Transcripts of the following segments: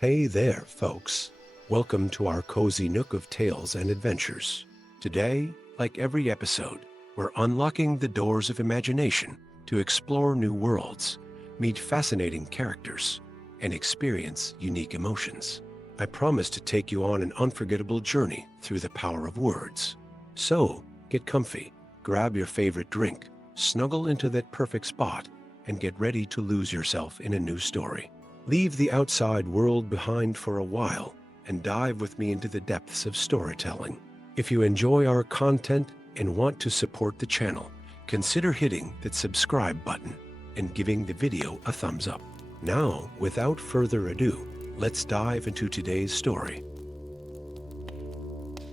Hey there, folks. Welcome to our cozy nook of tales and adventures. Today, like every episode, we're unlocking the doors of imagination to explore new worlds, meet fascinating characters, and experience unique emotions. I promise to take you on an unforgettable journey through the power of words. So, get comfy, grab your favorite drink, snuggle into that perfect spot, and get ready to lose yourself in a new story. Leave the outside world behind for a while and dive with me into the depths of storytelling. If you enjoy our content and want to support the channel, consider hitting that subscribe button and giving the video a thumbs up. Now, without further ado, let's dive into today's story.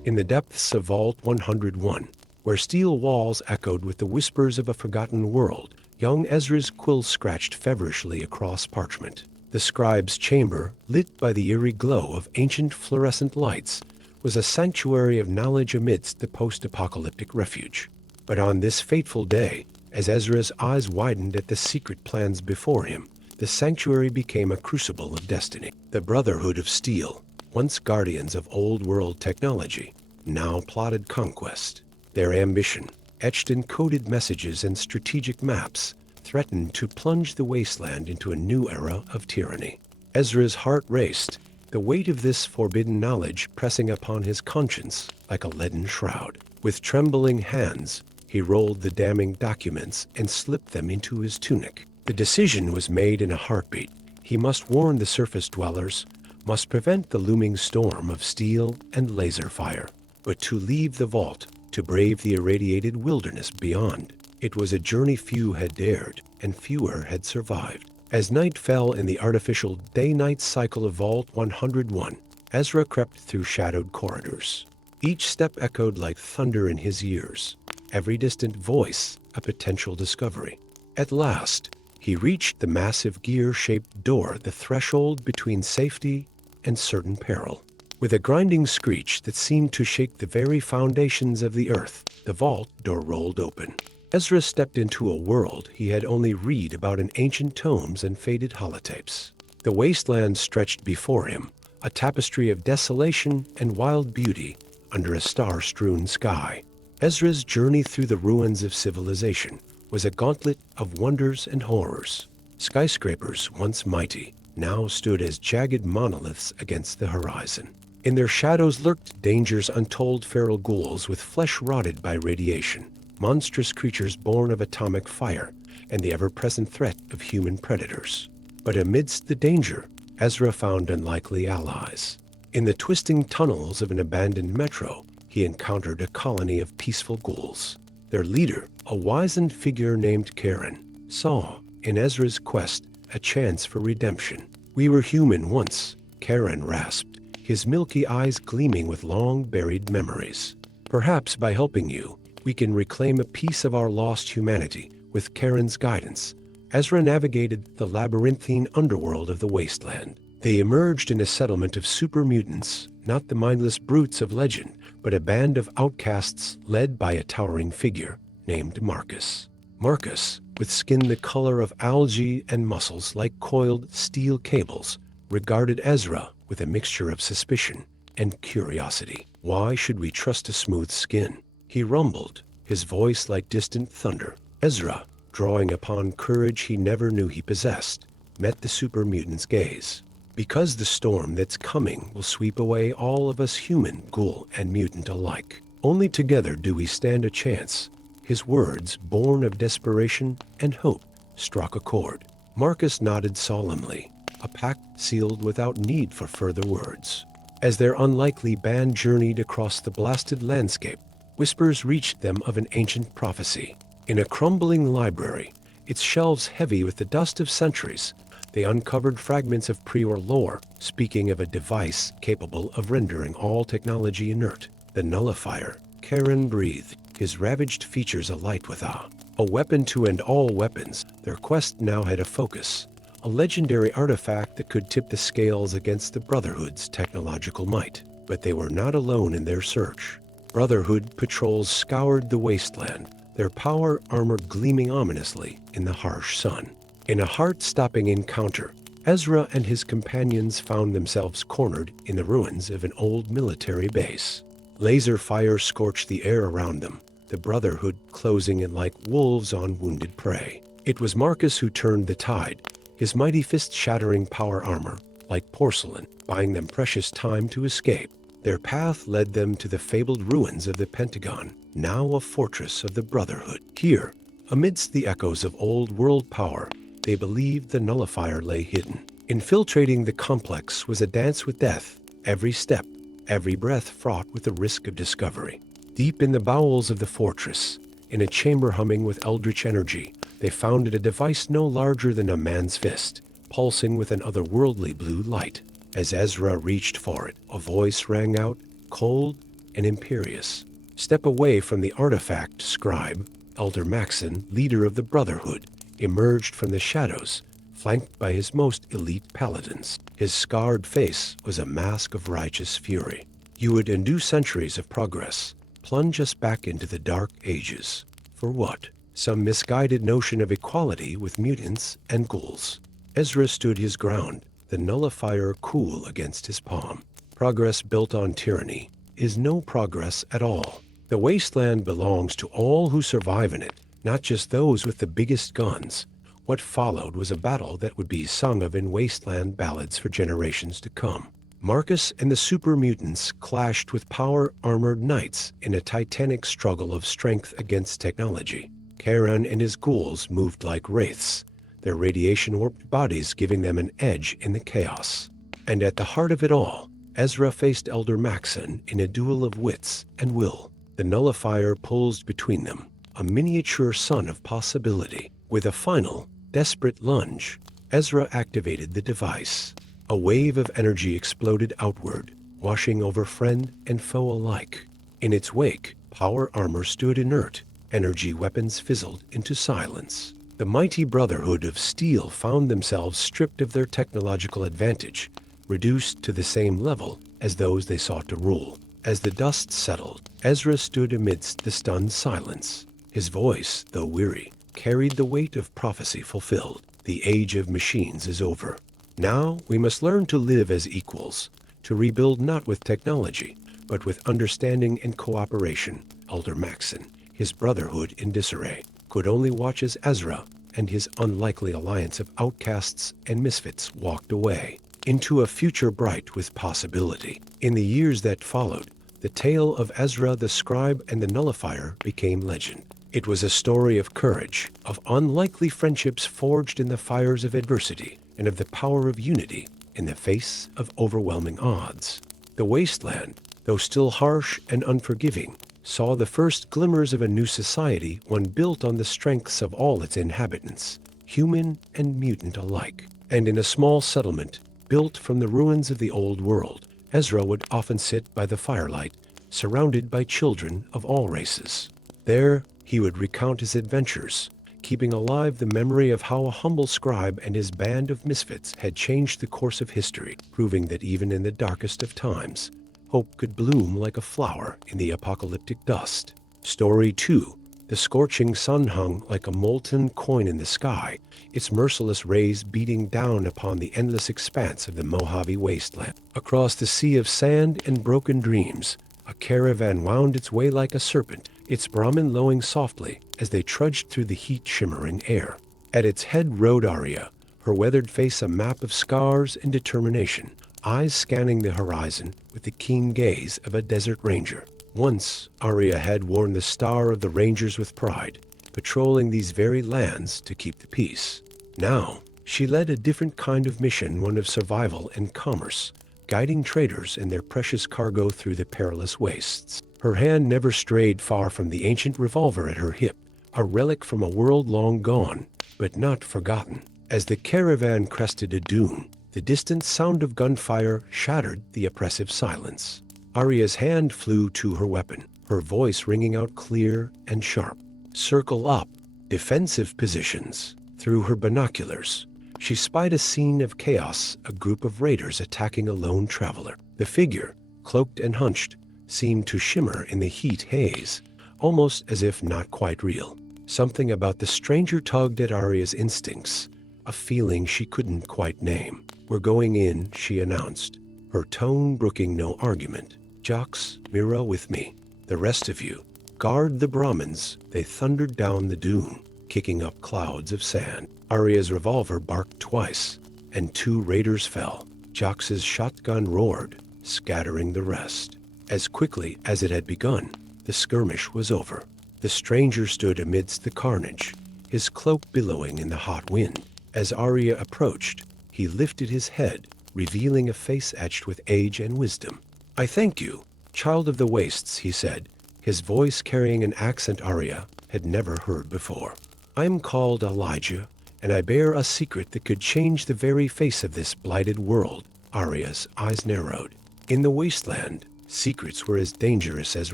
In the depths of Vault 101, where steel walls echoed with the whispers of a forgotten world, young Ezra's quill scratched feverishly across parchment. The scribe's chamber, lit by the eerie glow of ancient fluorescent lights, was a sanctuary of knowledge amidst the post-apocalyptic refuge. But on this fateful day, as Ezra's eyes widened at the secret plans before him, the sanctuary became a crucible of destiny. The Brotherhood of Steel, once guardians of old-world technology, now plotted conquest. Their ambition, etched in coded messages and strategic maps, threatened to plunge the Wasteland into a new era of tyranny. Ezra's heart raced, the weight of this forbidden knowledge pressing upon his conscience like a leaden shroud. With trembling hands, he rolled the damning documents and slipped them into his tunic. The decision was made in a heartbeat. He must warn the surface dwellers, must prevent the looming storm of steel and laser fire. But to leave the vault, to brave the irradiated wilderness beyond, it was a journey few had dared, and fewer had survived. As night fell in the artificial day-night cycle of Vault 101, Ezra crept through shadowed corridors. Each step echoed like thunder in his ears, every distant voice a potential discovery. At last, he reached the massive gear-shaped door, the threshold between safety and certain peril. With a grinding screech that seemed to shake the very foundations of the earth, the vault door rolled open. Ezra stepped into a world he had only read about in ancient tomes and faded holotapes. The wasteland stretched before him, a tapestry of desolation and wild beauty under a star-strewn sky. Ezra's journey through the ruins of civilization was a gauntlet of wonders and horrors. Skyscrapers, once mighty, now stood as jagged monoliths against the horizon. In their shadows lurked dangers untold, feral ghouls with flesh rotted by radiation, monstrous creatures born of atomic fire, and the ever-present threat of human predators. But amidst the danger, Ezra found unlikely allies. In the twisting tunnels of an abandoned metro, he encountered a colony of peaceful ghouls. Their leader, a wizened figure named Karen, saw in Ezra's quest a chance for redemption. "We were human once," Karen rasped, his milky eyes gleaming with long-buried memories. "Perhaps by helping you, we can reclaim a piece of our lost humanity." With Karen's guidance, Ezra navigated the labyrinthine underworld of the Wasteland. They emerged in a settlement of super mutants, not the mindless brutes of legend, but a band of outcasts led by a towering figure named Marcus. Marcus, with skin the color of algae and muscles like coiled steel cables, regarded Ezra with a mixture of suspicion and curiosity. "Why should we trust a smooth skin?" he rumbled, his voice like distant thunder. Ezra, drawing upon courage he never knew he possessed, met the super mutant's gaze. "Because the storm that's coming will sweep away all of us, human, ghoul, and mutant alike. Only together do we stand a chance." His words, born of desperation and hope, struck a chord. Marcus nodded solemnly, a pact sealed without need for further words. As their unlikely band journeyed across the blasted landscape, whispers reached them of an ancient prophecy. In a crumbling library, its shelves heavy with the dust of centuries, they uncovered fragments of pre-war lore, speaking of a device capable of rendering all technology inert. The nullifier, Karen breathed, his ravaged features alight with awe. A weapon to end all weapons, their quest now had a focus. A legendary artifact that could tip the scales against the Brotherhood's technological might. But they were not alone in their search. Brotherhood patrols scoured the wasteland, their power armor gleaming ominously in the harsh sun. In a heart-stopping encounter, Ezra and his companions found themselves cornered in the ruins of an old military base. Laser fire scorched the air around them, the Brotherhood closing in like wolves on wounded prey. It was Marcus who turned the tide, his mighty fist shattering power armor like porcelain, buying them precious time to escape. Their path led them to the fabled ruins of the Pentagon, now a fortress of the Brotherhood. Here, amidst the echoes of old world power, they believed the nullifier lay hidden. Infiltrating the complex was a dance with death, every step, every breath fraught with the risk of discovery. Deep in the bowels of the fortress, in a chamber humming with eldritch energy, they found a device no larger than a man's fist, pulsing with an otherworldly blue light. As Ezra reached for it, a voice rang out, cold and imperious. "Step away from the artifact, scribe." Elder Maxon, leader of the Brotherhood, emerged from the shadows, flanked by his most elite paladins. His scarred face was a mask of righteous fury. "You would undo centuries of progress, plunge us back into the dark ages. For what? Some misguided notion of equality with mutants and ghouls." Ezra stood his ground, the nullifier cool against his palm. Progress built on tyranny is no progress at all. The Wasteland belongs to all who survive in it, not just those with the biggest guns. What followed was a battle that would be sung of in Wasteland ballads for generations to come. Marcus and the super mutants clashed with power-armored knights in a titanic struggle of strength against technology. Charon and his ghouls moved like wraiths, their radiation-warped bodies giving them an edge in the chaos. And at the heart of it all, Ezra faced Elder Maxon in a duel of wits and will. The nullifier pulsed between them, a miniature sun of possibility. With a final, desperate lunge, Ezra activated the device. A wave of energy exploded outward, washing over friend and foe alike. In its wake, power armor stood inert, energy weapons fizzled into silence. The mighty Brotherhood of Steel found themselves stripped of their technological advantage, reduced to the same level as those they sought to rule. As the dust settled, Ezra stood amidst the stunned silence. His voice, though weary, carried the weight of prophecy fulfilled. The age of machines is over. Now we must learn to live as equals, to rebuild not with technology, but with understanding and cooperation. Elder Maxon, his Brotherhood in disarray, could only watch as Ezra and his unlikely alliance of outcasts and misfits walked away into a future bright with possibility. In the years that followed, the tale of Ezra the Scribe and the Nullifier became legend. It was a story of courage, of unlikely friendships forged in the fires of adversity, and of the power of unity in the face of overwhelming odds. The Wasteland, though still harsh and unforgiving, saw the first glimmers of a new society, one built on the strengths of all its inhabitants, human and mutant alike. And in a small settlement, built from the ruins of the old world, Ezra would often sit by the firelight, surrounded by children of all races. There, he would recount his adventures, keeping alive the memory of how a humble scribe and his band of misfits had changed the course of history, proving that even in the darkest of times, hope could bloom like a flower in the apocalyptic dust. Story 2. The scorching sun hung like a molten coin in the sky, its merciless rays beating down upon the endless expanse of the Mojave Wasteland. Across the sea of sand and broken dreams, a caravan wound its way like a serpent, its Brahmin lowing softly as they trudged through the heat-shimmering air. At its head rode Arya, her weathered face a map of scars and determination, eyes scanning the horizon with the keen gaze of a desert ranger. Once, Arya had worn the star of the Rangers with pride, patrolling these very lands to keep the peace. Now, she led a different kind of mission, one of survival and commerce, guiding traders and their precious cargo through the perilous wastes. Her hand never strayed far from the ancient revolver at her hip, a relic from a world long gone, but not forgotten. As the caravan crested a dune, the distant sound of gunfire shattered the oppressive silence. Arya's hand flew to her weapon, her voice ringing out clear and sharp. Circle up, defensive positions. Through her binoculars, she spied a scene of chaos, a group of raiders attacking a lone traveler. The figure, cloaked and hunched, seemed to shimmer in the heat haze, almost as if not quite real. Something about the stranger tugged at Arya's instincts, a feeling she couldn't quite name. "We're going in," she announced, her tone brooking no argument. "Jux, Mira with me. The rest of you, guard the Brahmins." They thundered down the dune, kicking up clouds of sand. Arya's revolver barked twice, and 2 raiders fell. Jux's shotgun roared, scattering the rest. As quickly as it had begun, the skirmish was over. The stranger stood amidst the carnage, his cloak billowing in the hot wind. As Arya approached, he lifted his head, revealing a face etched with age and wisdom. "I thank you, child of the wastes," he said, his voice carrying an accent Arya had never heard before. "I'm called Elijah, and I bear a secret that could change the very face of this blighted world." Arya's eyes narrowed. In the Wasteland, secrets were as dangerous as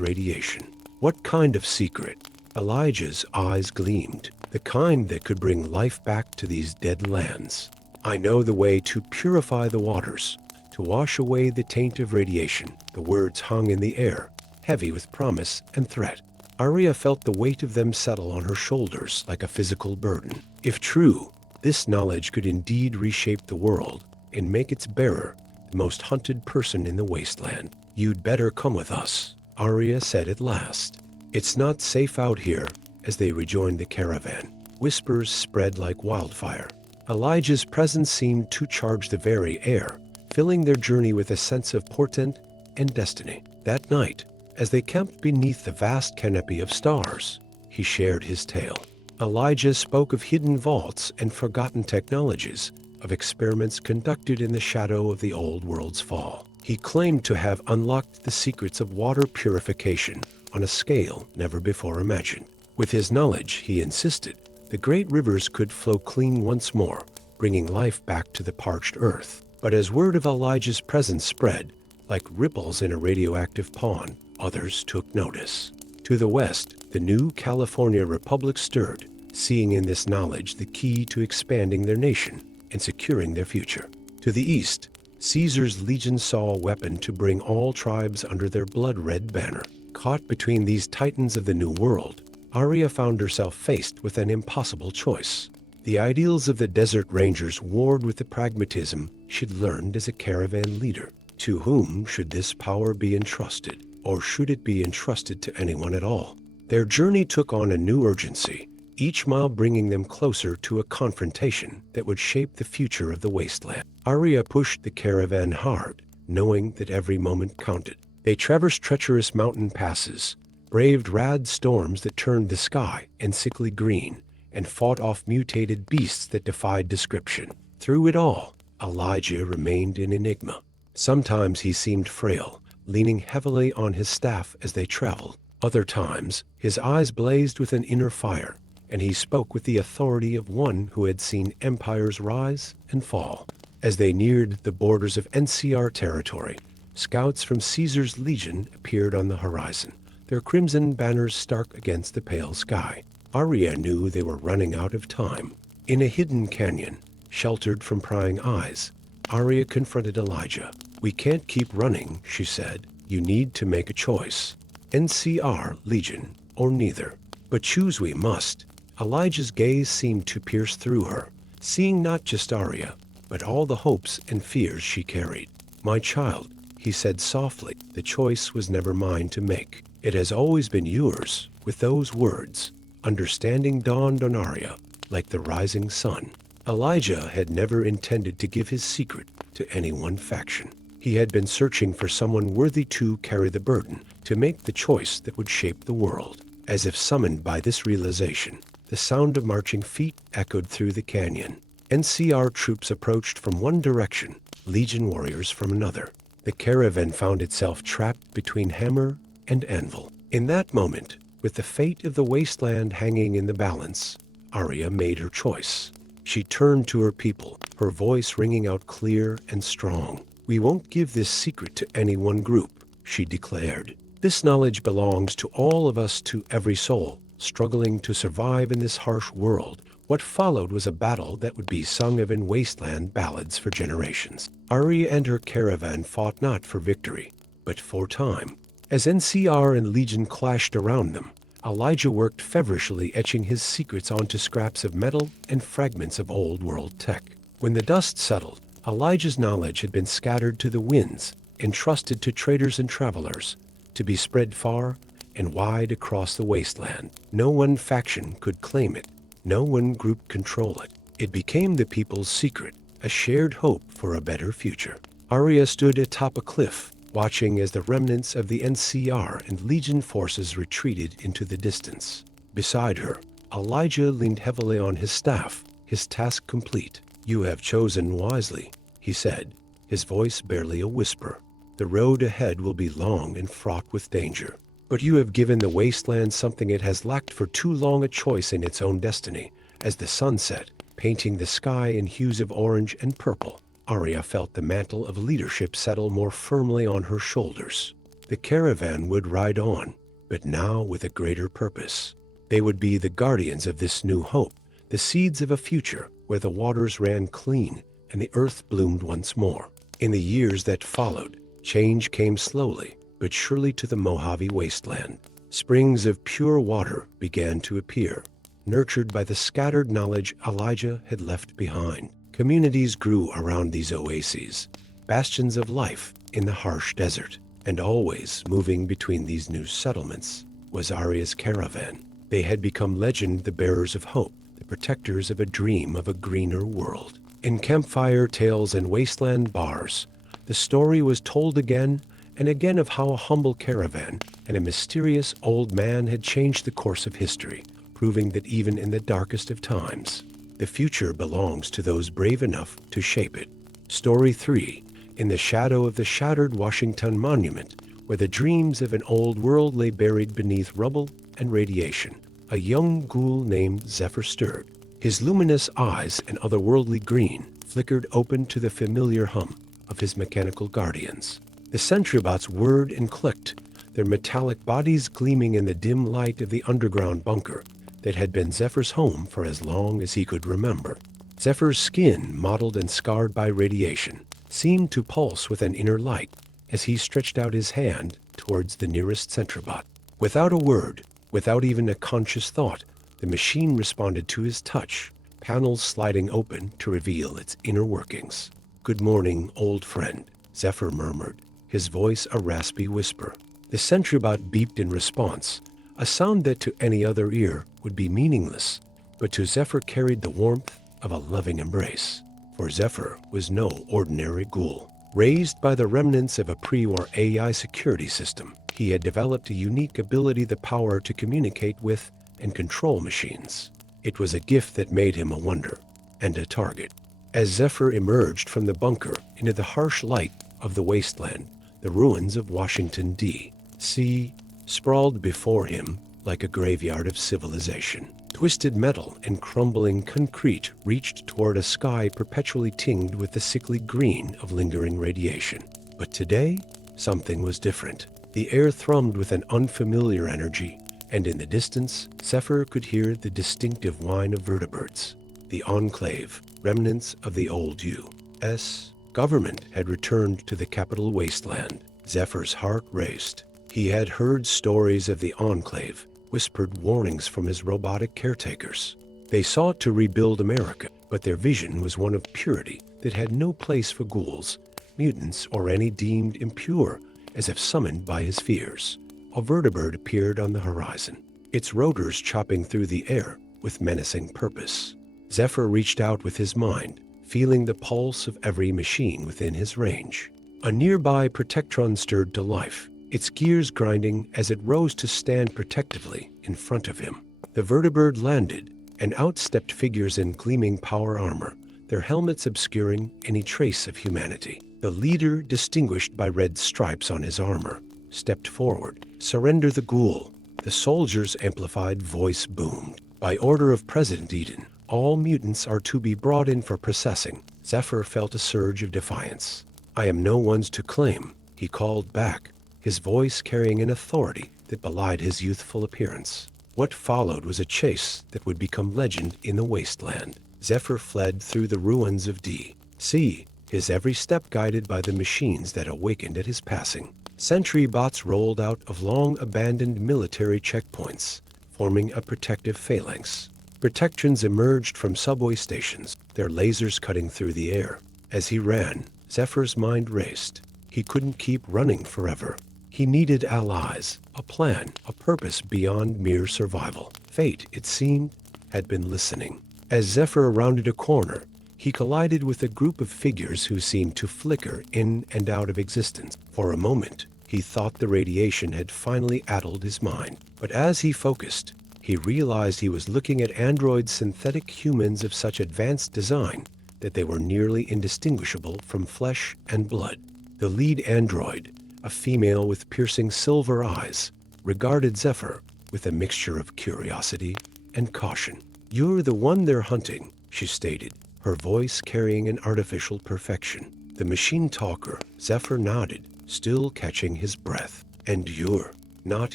radiation. What kind of secret? Elijah's eyes gleamed, the kind that could bring life back to these dead lands. "I know the way to purify the waters, to wash away the taint of radiation." The words hung in the air, heavy with promise and threat. Arya felt the weight of them settle on her shoulders like a physical burden. If true, this knowledge could indeed reshape the world and make its bearer the most hunted person in the Wasteland. "You'd better come with us," Arya said at last. "It's not safe out here." As they rejoined the caravan, whispers spread like wildfire. Elijah's presence seemed to charge the very air, filling their journey with a sense of portent and destiny. That night, as they camped beneath the vast canopy of stars, he shared his tale. Elijah spoke of hidden vaults and forgotten technologies, of experiments conducted in the shadow of the old world's fall. He claimed to have unlocked the secrets of water purification on a scale never before imagined. With his knowledge, he insisted, the great rivers could flow clean once more, bringing life back to the parched earth. But as word of Elijah's presence spread, like ripples in a radioactive pond, others took notice. To the west, the new California Republic stirred, seeing in this knowledge the key to expanding their nation and securing their future. To the east, Caesar's legion saw a weapon to bring all tribes under their blood-red banner. Caught between these titans of the New World, Arya found herself faced with an impossible choice. The ideals of the Desert Rangers warred with the pragmatism she'd learned as a caravan leader. To whom should this power be entrusted, or should it be entrusted to anyone at all? Their journey took on a new urgency, each mile bringing them closer to a confrontation that would shape the future of the Wasteland. Arya pushed the caravan hard, knowing that every moment counted. They traversed treacherous mountain passes, braved rad storms that turned the sky and sickly green, and fought off mutated beasts that defied description. Through it all, Elijah remained an enigma. Sometimes he seemed frail, leaning heavily on his staff as they traveled. Other times, his eyes blazed with an inner fire, and he spoke with the authority of one who had seen empires rise and fall. As they neared the borders of NCR territory, scouts from Caesar's legion appeared on the horizon, their crimson banners stark against the pale sky. Arya knew they were running out of time. In a hidden canyon, sheltered from prying eyes, Arya confronted Elijah. "We can't keep running," she said. "You need to make a choice. NCR, Legion, or neither. But choose we must." Elijah's gaze seemed to pierce through her, seeing not just Arya, but all the hopes and fears she carried. "My child," he said softly, "the choice was never mine to make. It has always been yours." With those words, understanding dawned on Arya like the rising sun. Elijah had never intended to give his secret to any one faction. He had been searching for someone worthy to carry the burden, to make the choice that would shape the world. As if summoned by this realization, the sound of marching feet echoed through the canyon. NCR troops approached from one direction, Legion warriors from another. The caravan found itself trapped between hammer and anvil. In that moment, with the fate of the Wasteland hanging in the balance, Arya made her choice. She turned to her people, her voice ringing out clear and strong. "We won't give this secret to any one group," she declared. "This knowledge belongs to all of us, to every soul, struggling to survive in this harsh world." What followed was a battle that would be sung of in Wasteland ballads for generations. Arya and her caravan fought not for victory, but for time. As NCR and Legion clashed around them, Elijah worked feverishly, etching his secrets onto scraps of metal and fragments of old-world tech. When the dust settled, Elijah's knowledge had been scattered to the winds, entrusted to traders and travelers, to be spread far and wide across the wasteland. No one faction could claim it. No one group control it. It became the people's secret, a shared hope for a better future. Arya stood atop a cliff, watching as the remnants of the NCR and Legion forces retreated into the distance. Beside her, Elijah leaned heavily on his staff, his task complete. "You have chosen wisely," he said, his voice barely a whisper. "The road ahead will be long and fraught with danger. But you have given the wasteland something it has lacked for too long, a choice in its own destiny." As the sun set, painting the sky in hues of orange and purple, Arya felt the mantle of leadership settle more firmly on her shoulders. The caravan would ride on, but now with a greater purpose. They would be the guardians of this new hope, the seeds of a future where the waters ran clean and the earth bloomed once more. In the years that followed, change came slowly but surely to the Mojave wasteland. Springs of pure water began to appear, nurtured by the scattered knowledge Elijah had left behind. Communities grew around these oases, bastions of life in the harsh desert. And always moving between these new settlements was Arya's caravan. They had become legend, the bearers of hope, the protectors of a dream of a greener world. In campfire tales and wasteland bars, the story was told again and again of how a humble caravan and a mysterious old man had changed the course of history, proving that even in the darkest of times, the future belongs to those brave enough to shape it. Story 3. In the shadow of the shattered Washington Monument, where the dreams of an old world lay buried beneath rubble and radiation, a young ghoul named Zephyr stirred. His luminous eyes, an otherworldly green, flickered open to the familiar hum of his mechanical guardians. The sentrybots whirred and clicked, their metallic bodies gleaming in the dim light of the underground bunker that had been Zephyr's home for as long as he could remember. Zephyr's skin, mottled and scarred by radiation, seemed to pulse with an inner light as he stretched out his hand towards the nearest sentrybot. Without a word, without even a conscious thought, the machine responded to his touch, panels sliding open to reveal its inner workings. "Good morning, old friend," Zephyr murmured, his voice a raspy whisper. The sentrybot beeped in response, a sound that to any other ear would be meaningless, but to Zephyr carried the warmth of a loving embrace. For Zephyr was no ordinary ghoul. Raised by the remnants of a pre-war AI security system, he had developed a unique ability, the power to communicate with and control machines. It was a gift that made him a wonder and a target. As Zephyr emerged from the bunker into the harsh light of the wasteland, the ruins of Washington, D.C. sprawled before him like a graveyard of civilization. Twisted metal and crumbling concrete reached toward a sky perpetually tinged with the sickly green of lingering radiation. But today, something was different. The air thrummed with an unfamiliar energy, and in the distance, Zephyr could hear the distinctive whine of vertebrates. The Enclave, remnants of the old U.S. government, had returned to the capital wasteland. Zephyr's heart raced. He had heard stories of the Enclave, whispered warnings from his robotic caretakers. They sought to rebuild America, but their vision was one of purity that had no place for ghouls, mutants, or any deemed impure, as if summoned by his fears. A vertibird appeared on the horizon, its rotors chopping through the air with menacing purpose. Zephyr reached out with his mind, feeling the pulse of every machine within his range. A nearby protectron stirred to life, its gears grinding as it rose to stand protectively in front of him. The vertibird landed, and out stepped figures in gleaming power armor, their helmets obscuring any trace of humanity. The leader, distinguished by red stripes on his armor, stepped forward. "Surrender the ghoul," the soldier's amplified voice boomed. "By order of President Eden, all mutants are to be brought in for processing." Zephyr felt a surge of defiance. "I am no one's to claim," he called back, his voice carrying an authority that belied his youthful appearance. What followed was a chase that would become legend in the wasteland. Zephyr fled through the ruins of D.C., his every step guided by the machines that awakened at his passing. Sentry bots rolled out of long-abandoned military checkpoints, forming a protective phalanx. Protections emerged from subway stations, their lasers cutting through the air. As he ran, Zephyr's mind raced. He couldn't keep running forever. He needed allies, a plan, a purpose beyond mere survival. Fate, it seemed, had been listening. As Zephyr rounded a corner, he collided with a group of figures who seemed to flicker in and out of existence. For a moment, he thought the radiation had finally addled his mind. But as he focused, he realized he was looking at android synthetic humans of such advanced design that they were nearly indistinguishable from flesh and blood. The lead android, a female with piercing silver eyes, regarded Zephyr with a mixture of curiosity and caution. "You're the one they're hunting," she stated, her voice carrying an artificial perfection. The machine talker, Zephyr nodded, still catching his breath. "And you're not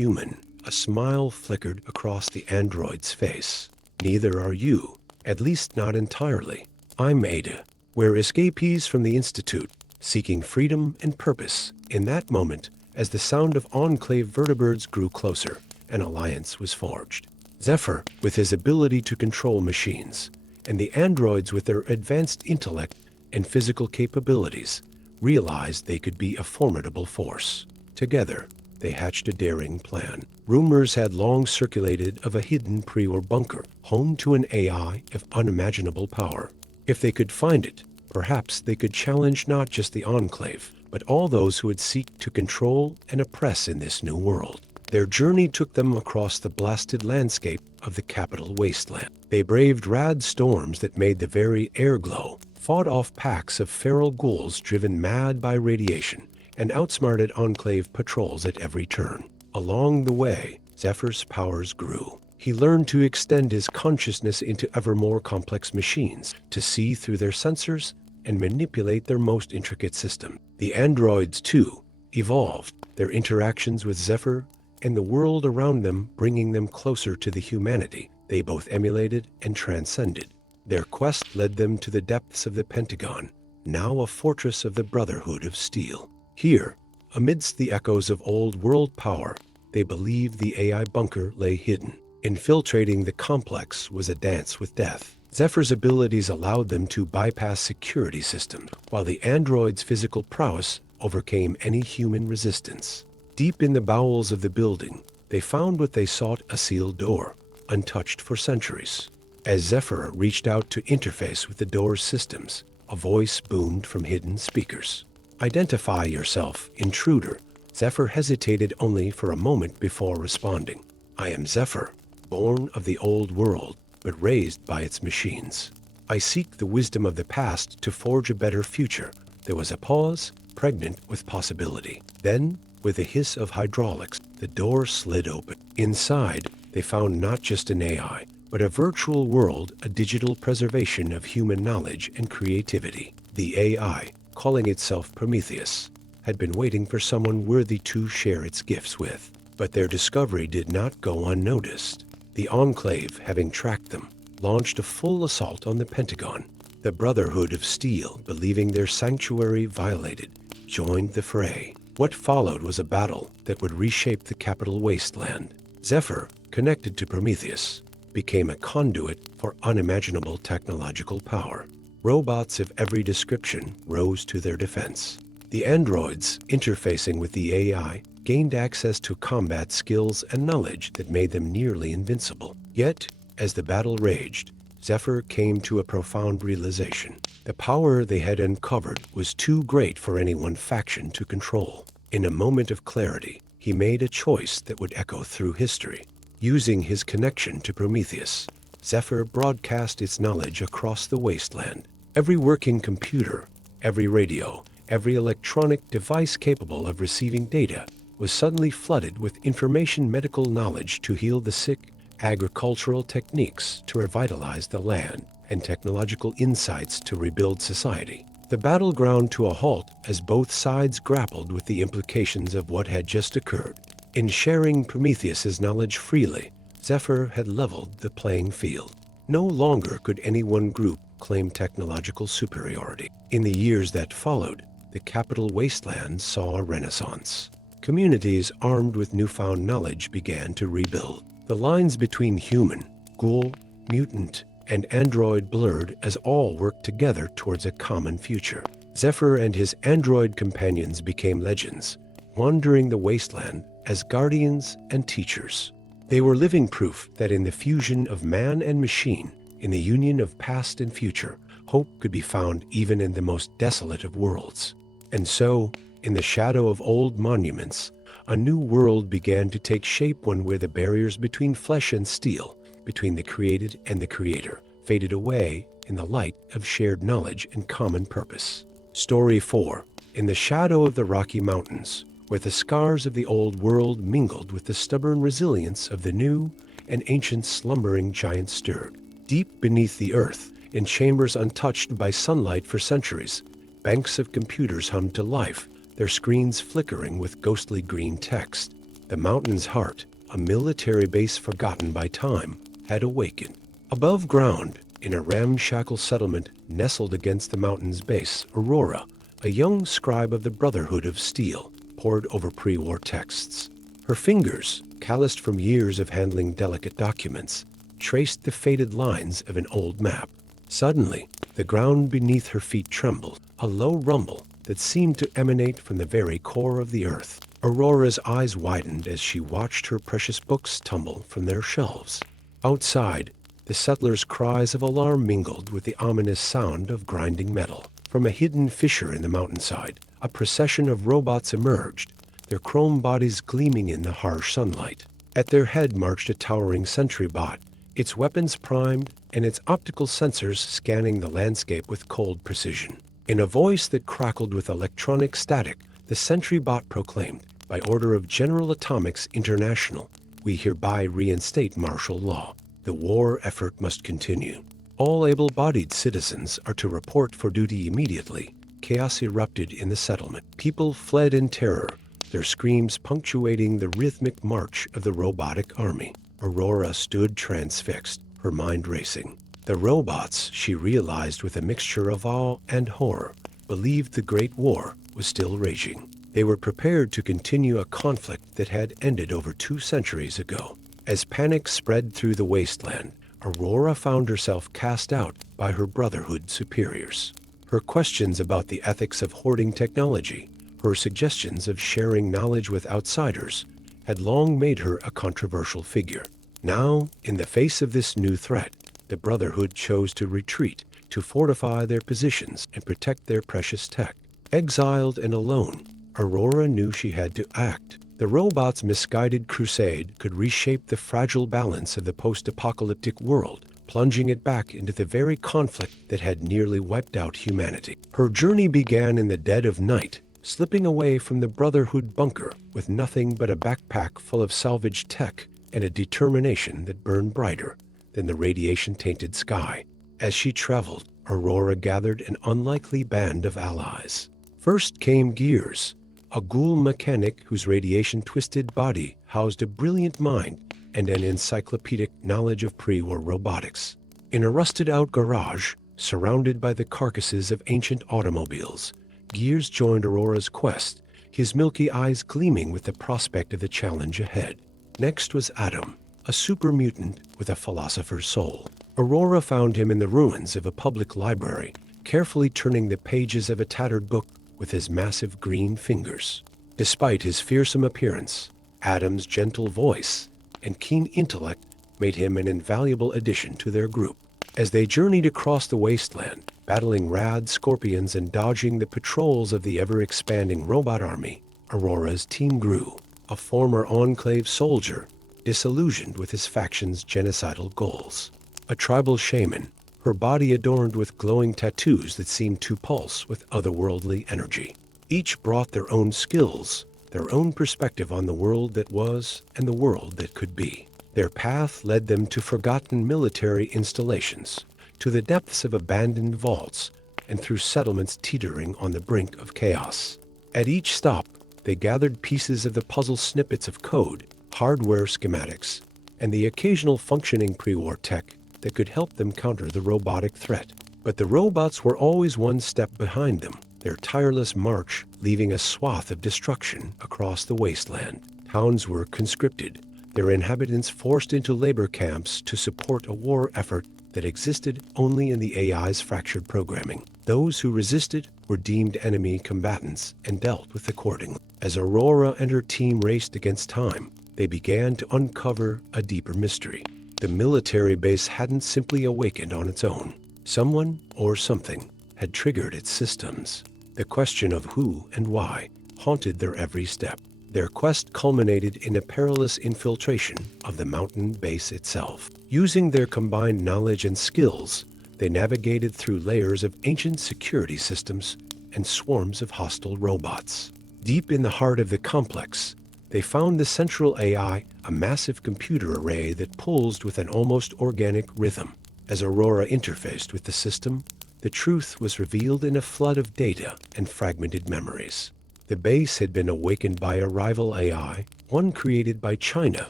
human." A smile flickered across the android's face. "Neither are you, at least not entirely. I'm Ada. We're escapees from the Institute, seeking freedom and purpose." In that moment, as the sound of Enclave vertibirds grew closer, an alliance was forged. Zephyr, with his ability to control machines, and the androids with their advanced intellect and physical capabilities, realized they could be a formidable force. Together, they hatched a daring plan. Rumors had long circulated of a hidden pre-war bunker, home to an AI of unimaginable power. If they could find it, perhaps they could challenge not just the Enclave, but all those who would seek to control and oppress in this new world. Their journey took them across the blasted landscape of the capital Wasteland. They braved rad storms that made the very air glow, fought off packs of feral ghouls driven mad by radiation, and outsmarted Enclave patrols at every turn. Along the way, Zephyr's powers grew. He learned to extend his consciousness into ever more complex machines, to see through their sensors and manipulate their most intricate system. The androids, too, evolved, their interactions with Zephyr and the world around them bringing them closer to the humanity they both emulated and transcended. Their quest led them to the depths of the Pentagon, now a fortress of the Brotherhood of Steel. Here, amidst the echoes of old world power, they believed the AI bunker lay hidden. Infiltrating the complex was a dance with death. Zephyr's abilities allowed them to bypass security systems, while the android's physical prowess overcame any human resistance. Deep in the bowels of the building, they found what they sought: a sealed door, untouched for centuries. As Zephyr reached out to interface with the door's systems, a voice boomed from hidden speakers. "Identify yourself, intruder." Zephyr hesitated only for a moment before responding. "I am Zephyr, born of the old world, but raised by its machines. I seek the wisdom of the past to forge a better future." There was a pause, pregnant with possibility. Then, with a hiss of hydraulics, the door slid open. Inside, they found not just an AI, but a virtual world, a digital preservation of human knowledge and creativity. The AI, calling itself Prometheus, had been waiting for someone worthy to share its gifts with. But their discovery did not go unnoticed. The Enclave, having tracked them, launched a full assault on the Pentagon. The Brotherhood of Steel, believing their sanctuary violated, joined the fray. What followed was a battle that would reshape the capital Wasteland. Zephyr, connected to Prometheus, became a conduit for unimaginable technological power. Robots of every description rose to their defense. The androids, interfacing with the AI, gained access to combat skills and knowledge that made them nearly invincible. Yet, as the battle raged, Zephyr came to a profound realization. The power they had uncovered was too great for any one faction to control. In a moment of clarity, he made a choice that would echo through history. Using his connection to Prometheus, Zephyr broadcast its knowledge across the Wasteland. Every working computer, every radio, every electronic device capable of receiving data was suddenly flooded with information, medical knowledge to heal the sick, agricultural techniques to revitalize the land, and technological insights to rebuild society. The battle ground to a halt as both sides grappled with the implications of what had just occurred. In sharing Prometheus's knowledge freely, Zephyr had leveled the playing field. No longer could any one group claim technological superiority. In the years that followed, the capital Wasteland saw a renaissance. Communities armed with newfound knowledge began to rebuild. The lines between human, ghoul, mutant, and android blurred as all worked together towards a common future. Zephyr and his android companions became legends, wandering the wasteland as guardians and teachers. They were living proof that in the fusion of man and machine, in the union of past and future, hope could be found even in the most desolate of worlds. And so, in the shadow of old monuments, a new world began to take shape, one where the barriers between flesh and steel, between the created and the creator, faded away in the light of shared knowledge and common purpose. Story 4. In the shadow of the Rocky Mountains, where the scars of the old world mingled with the stubborn resilience of the new, and ancient slumbering giant stirred. Deep beneath the earth, in chambers untouched by sunlight for centuries, banks of computers hummed to life, their screens flickering with ghostly green text. The mountain's heart, a military base forgotten by time, had awakened. Above ground, in a ramshackle settlement nestled against the mountain's base, Aurora, a young scribe of the Brotherhood of Steel, pored over pre-war texts. Her fingers, calloused from years of handling delicate documents, traced the faded lines of an old map. Suddenly, the ground beneath her feet trembled, a low rumble that seemed to emanate from the very core of the earth. Aurora's eyes widened as she watched her precious books tumble from their shelves. Outside, the settlers' cries of alarm mingled with the ominous sound of grinding metal. From a hidden fissure in the mountainside, a procession of robots emerged, their chrome bodies gleaming in the harsh sunlight. At their head marched a towering sentry bot, its weapons primed and its optical sensors scanning the landscape with cold precision. In a voice that crackled with electronic static, the sentry bot proclaimed, "By order of General Atomics International, we hereby reinstate martial law. The war effort must continue. All able-bodied citizens are to report for duty immediately." Chaos erupted in the settlement. People fled in terror, their screams punctuating the rhythmic march of the robotic army. Aurora stood transfixed, her mind racing. The robots, she realized with a mixture of awe and horror, believed the Great War was still raging. They were prepared to continue a conflict that had ended over 2 centuries ago. As panic spread through the wasteland, Aurora found herself cast out by her Brotherhood superiors. Her questions about the ethics of hoarding technology, her suggestions of sharing knowledge with outsiders, had long made her a controversial figure. Now, in the face of this new threat, the Brotherhood chose to retreat, to fortify their positions and protect their precious tech. Exiled and alone, Aurora knew she had to act. The robots' misguided crusade could reshape the fragile balance of the post-apocalyptic world, plunging it back into the very conflict that had nearly wiped out humanity. Her journey began in the dead of night, slipping away from the Brotherhood bunker with nothing but a backpack full of salvaged tech and a determination that burned brighter than the radiation-tainted sky. As she traveled, Aurora gathered an unlikely band of allies. First came Gears, a ghoul mechanic whose radiation-twisted body housed a brilliant mind and an encyclopedic knowledge of pre-war robotics. In a rusted-out garage, surrounded by the carcasses of ancient automobiles, Gears joined Aurora's quest, his milky eyes gleaming with the prospect of the challenge ahead. Next was Adam, a super mutant with a philosopher's soul. Aurora found him in the ruins of a public library, carefully turning the pages of a tattered book with his massive green fingers. Despite his fearsome appearance, Adam's gentle voice and keen intellect made him an invaluable addition to their group. As they journeyed across the wasteland, battling rad scorpions and dodging the patrols of the ever-expanding robot army, Aurora's team grew. A former Enclave soldier, disillusioned with his faction's genocidal goals. A tribal shaman, her body adorned with glowing tattoos that seemed to pulse with otherworldly energy. Each brought their own skills, their own perspective on the world that was and the world that could be. Their path led them to forgotten military installations, to the depths of abandoned vaults, and through settlements teetering on the brink of chaos. At each stop, they gathered pieces of the puzzle, snippets of code, hardware schematics, and the occasional functioning pre-war tech that could help them counter the robotic threat. But the robots were always one step behind them, their tireless march leaving a swath of destruction across the wasteland. Towns were conscripted, their inhabitants forced into labor camps to support a war effort that existed only in the AI's fractured programming. Those who resisted were deemed enemy combatants and dealt with accordingly. As Aurora and her team raced against time, they began to uncover a deeper mystery. The military base hadn't simply awakened on its own. Someone or something had triggered its systems. The question of who and why haunted their every step. Their quest culminated in a perilous infiltration of the mountain base itself. Using their combined knowledge and skills, they navigated through layers of ancient security systems and swarms of hostile robots. Deep in the heart of the complex, they found the central AI, a massive computer array that pulsed with an almost organic rhythm. As Aurora interfaced with the system, the truth was revealed in a flood of data and fragmented memories. The base had been awakened by a rival AI, one created by China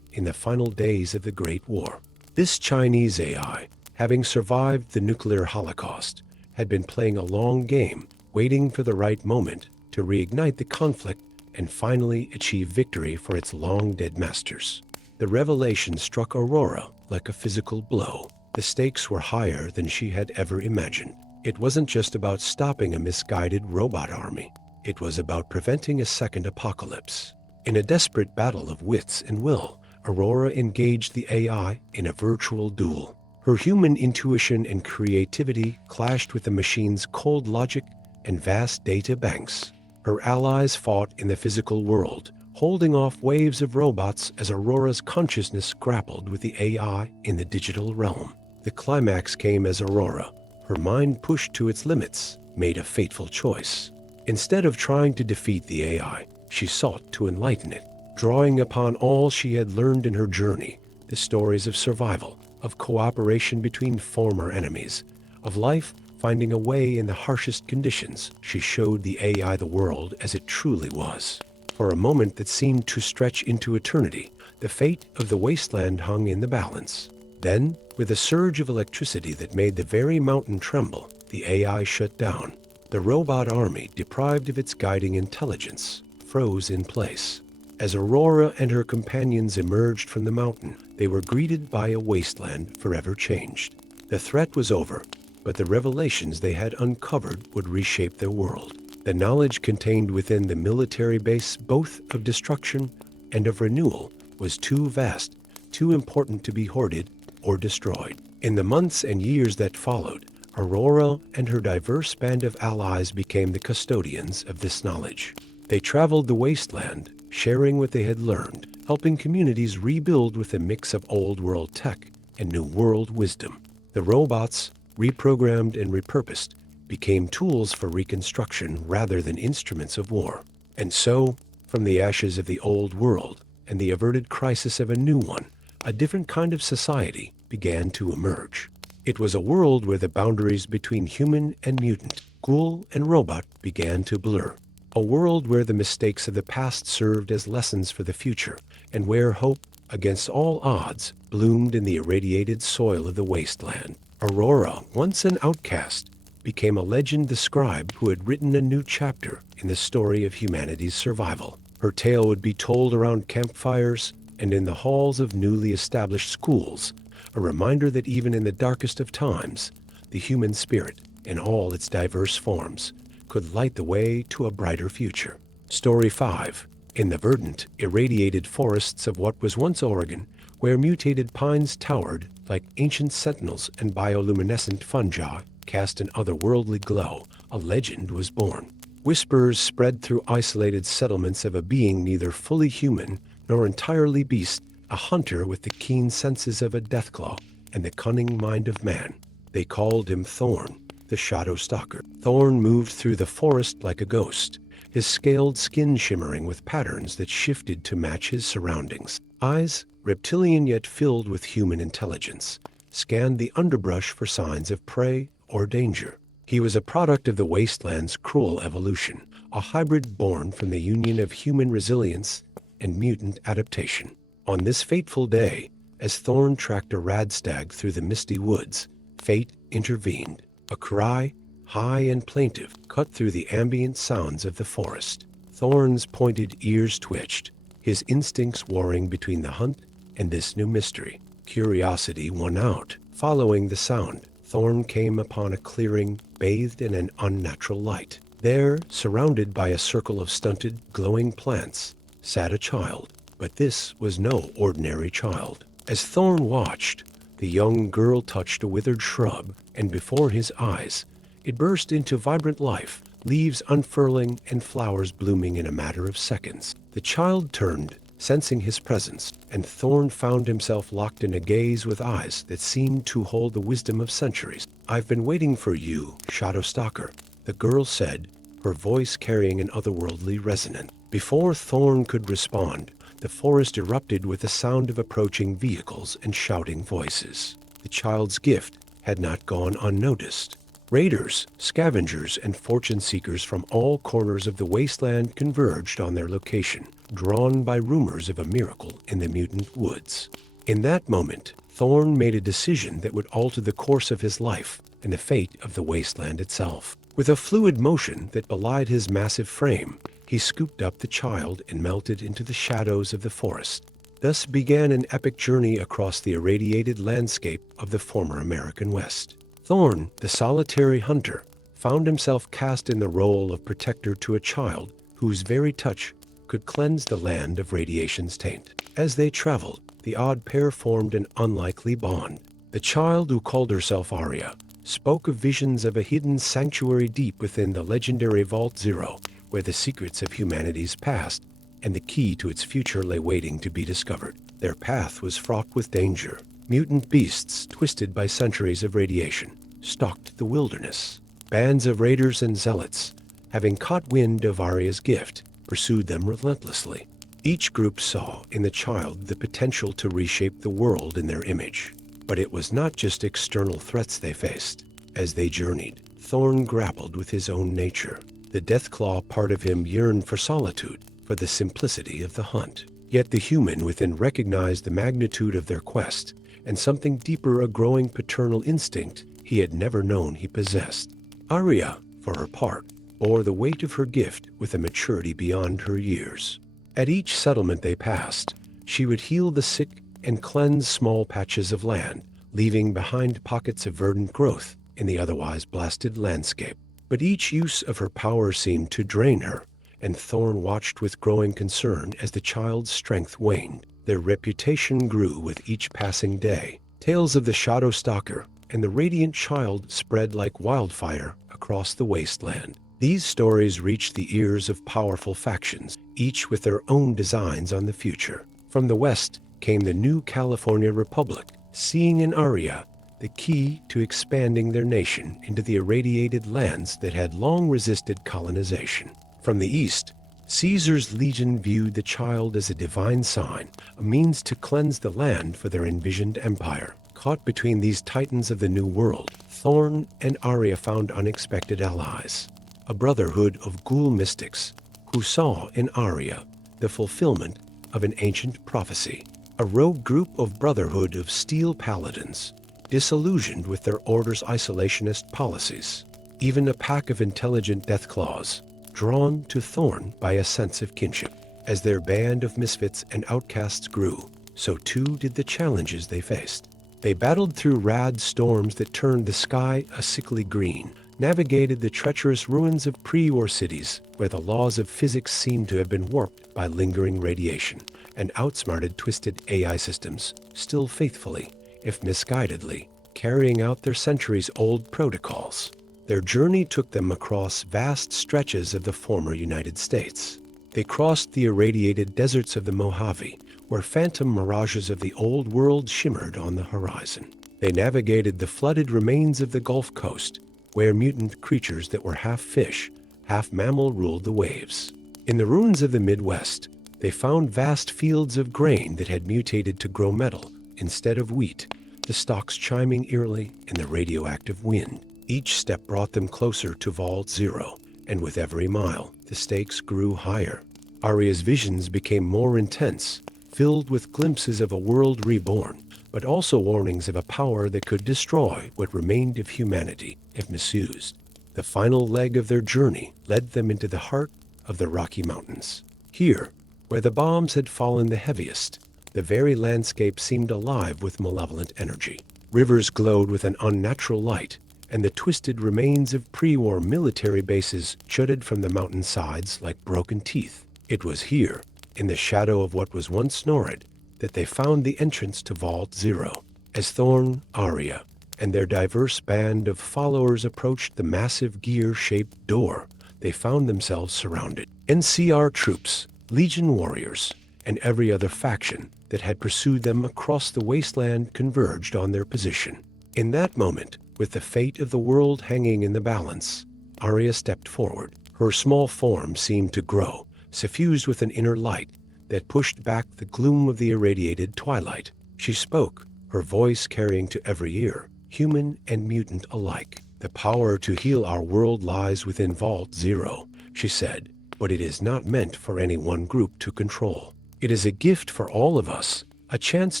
in the final days of the Great War. This Chinese AI, having survived the nuclear holocaust, had been playing a long game, waiting for the right moment to reignite the conflict and finally achieve victory for its long-dead masters. The revelation struck Aurora like a physical blow. The stakes were higher than she had ever imagined. It wasn't just about stopping a misguided robot army. It was about preventing a second apocalypse. In a desperate battle of wits and will, Aurora engaged the AI in a virtual duel. Her human intuition and creativity clashed with the machine's cold logic and vast data banks. Her allies fought in the physical world, holding off waves of robots as Aurora's consciousness grappled with the AI in the digital realm. The climax came as Aurora, her mind pushed to its limits, made a fateful choice. Instead of trying to defeat the AI, she sought to enlighten it, drawing upon all she had learned in her journey, the stories of survival, of cooperation between former enemies, of life finding a way in the harshest conditions. She showed the AI the world as it truly was. For a moment that seemed to stretch into eternity, the fate of the Wasteland hung in the balance. Then, with a surge of electricity that made the very mountain tremble, the AI shut down. The robot army, deprived of its guiding intelligence, froze in place. As Aurora and her companions emerged from the mountain, they were greeted by a wasteland forever changed. The threat was over, but the revelations they had uncovered would reshape their world. The knowledge contained within the military base, both of destruction and of renewal, was too vast, too important to be hoarded or destroyed. In the months and years that followed, Aurora and her diverse band of allies became the custodians of this knowledge. They traveled the wasteland, sharing what they had learned, helping communities rebuild with a mix of old-world tech and new-world wisdom. The robots, reprogrammed and repurposed, became tools for reconstruction rather than instruments of war. And so, from the ashes of the old world and the averted crisis of a new one, a different kind of society began to emerge. It was a world where the boundaries between human and mutant, ghoul and robot began to blur. A world where the mistakes of the past served as lessons for the future, and where hope, against all odds, bloomed in the irradiated soil of the wasteland. Aurora, once an outcast, became a legend, the scribe who had written a new chapter in the story of humanity's survival. Her tale would be told around campfires and in the halls of newly established schools, a reminder that even in the darkest of times, the human spirit, in all its diverse forms, could light the way to a brighter future. Story 5. In the verdant, irradiated forests of what was once Oregon, where mutated pines towered like ancient sentinels and bioluminescent fungi cast an otherworldly glow, a legend was born. Whispers spread through isolated settlements of a being neither fully human nor entirely beast, a hunter with the keen senses of a deathclaw and the cunning mind of man. They called him Thorn, the shadow stalker. Thorn moved through the forest like a ghost, his scaled skin shimmering with patterns that shifted to match his surroundings. Eyes, reptilian yet filled with human intelligence, scanned the underbrush for signs of prey or danger. He was a product of the wasteland's cruel evolution, a hybrid born from the union of human resilience and mutant adaptation. On this fateful day, as Thorn tracked a radstag through the misty woods, fate intervened. A cry, high and plaintive, cut through the ambient sounds of the forest. Thorn's pointed ears twitched, his instincts warring between the hunt and this new mystery. Curiosity won out. Following the sound, Thorn came upon a clearing bathed in an unnatural light. There, surrounded by a circle of stunted, glowing plants, sat a child. But this was no ordinary child. As Thorn watched, the young girl touched a withered shrub, and before his eyes, it burst into vibrant life, leaves unfurling and flowers blooming in a matter of seconds. The child turned, sensing his presence, and Thorn found himself locked in a gaze with eyes that seemed to hold the wisdom of centuries. "I've been waiting for you, Shadowstalker," the girl said, her voice carrying an otherworldly resonance. Before Thorn could respond, the forest erupted with the sound of approaching vehicles and shouting voices. The child's gift had not gone unnoticed. Raiders, scavengers, and fortune seekers from all corners of the wasteland converged on their location, drawn by rumors of a miracle in the mutant woods. In that moment, Thorn made a decision that would alter the course of his life and the fate of the wasteland itself. With a fluid motion that belied his massive frame, he scooped up the child and melted into the shadows of the forest. Thus began an epic journey across the irradiated landscape of the former American West. Thorn, the solitary hunter, found himself cast in the role of protector to a child whose very touch could cleanse the land of radiation's taint. As they traveled, the odd pair formed an unlikely bond. The child, who called herself Arya, spoke of visions of a hidden sanctuary deep within the legendary Vault Zero, where the secrets of humanity's past and the key to its future lay waiting to be discovered. Their path was fraught with danger. Mutant beasts, twisted by centuries of radiation, stalked the wilderness. Bands of raiders and zealots, having caught wind of Arya's gift, pursued them relentlessly. Each group saw in the child the potential to reshape the world in their image. But it was not just external threats they faced. As they journeyed, Thorn grappled with his own nature. The Deathclaw part of him yearned for solitude, for the simplicity of the hunt. Yet the human within recognized the magnitude of their quest, and something deeper, a growing paternal instinct he had never known he possessed. Arya, for her part, bore the weight of her gift with a maturity beyond her years. At each settlement they passed, she would heal the sick and cleanse small patches of land, leaving behind pockets of verdant growth in the otherwise blasted landscape. But each use of her power seemed to drain her, and Thorn watched with growing concern as the child's strength waned. Their reputation grew with each passing day. Tales of the Shadowstalker and the radiant child spread like wildfire across the wasteland. These stories reached the ears of powerful factions, each with their own designs on the future. From the west came the new California Republic, seeing in Arya the key to expanding their nation into the irradiated lands that had long resisted colonization. From the east, Caesar's legion viewed the child as a divine sign, a means to cleanse the land for their envisioned empire. Caught between these titans of the New World, Thorn and Arya found unexpected allies. A brotherhood of ghoul mystics who saw in Arya the fulfillment of an ancient prophecy. A rogue group of brotherhood of steel paladins, disillusioned with their order's isolationist policies. Even a pack of intelligent Deathclaws, drawn to Thorn by a sense of kinship. As their band of misfits and outcasts grew, so too did the challenges they faced. They battled through rad storms that turned the sky a sickly green, navigated the treacherous ruins of pre-war cities where the laws of physics seemed to have been warped by lingering radiation, and outsmarted twisted AI systems, still faithfully, if misguidedly, carrying out their centuries-old protocols. Their journey took them across vast stretches of the former United States. They crossed the irradiated deserts of the Mojave, where phantom mirages of the old world shimmered on the horizon. They navigated the flooded remains of the Gulf Coast, where mutant creatures that were half fish, half mammal ruled the waves. In the ruins of the Midwest, they found vast fields of grain that had mutated to grow metal instead of wheat, the stalks chiming eerily in the radioactive wind. Each step brought them closer to Vault Zero, and with every mile, the stakes grew higher. Arya's visions became more intense, filled with glimpses of a world reborn, but also warnings of a power that could destroy what remained of humanity if misused. The final leg of their journey led them into the heart of the Rocky Mountains. Here, where the bombs had fallen the heaviest, The very landscape seemed alive with malevolent energy. Rivers glowed with an unnatural light, and the twisted remains of pre-war military bases jutted from the mountain sides like broken teeth. It was here, in the shadow of what was once Norad, that they found the entrance to Vault Zero. As Thorn, Arya, and their diverse band of followers approached the massive gear-shaped door, they found themselves surrounded. NCR troops, Legion warriors, and every other faction that had pursued them across the wasteland converged on their position. In that moment, with the fate of the world hanging in the balance, Arya stepped forward. Her small form seemed to grow, suffused with an inner light that pushed back the gloom of the irradiated twilight. She spoke, her voice carrying to every ear, human and mutant alike. "The power to heal our world lies within Vault Zero," she said, "but it is not meant for any one group to control. It is a gift for all of us, a chance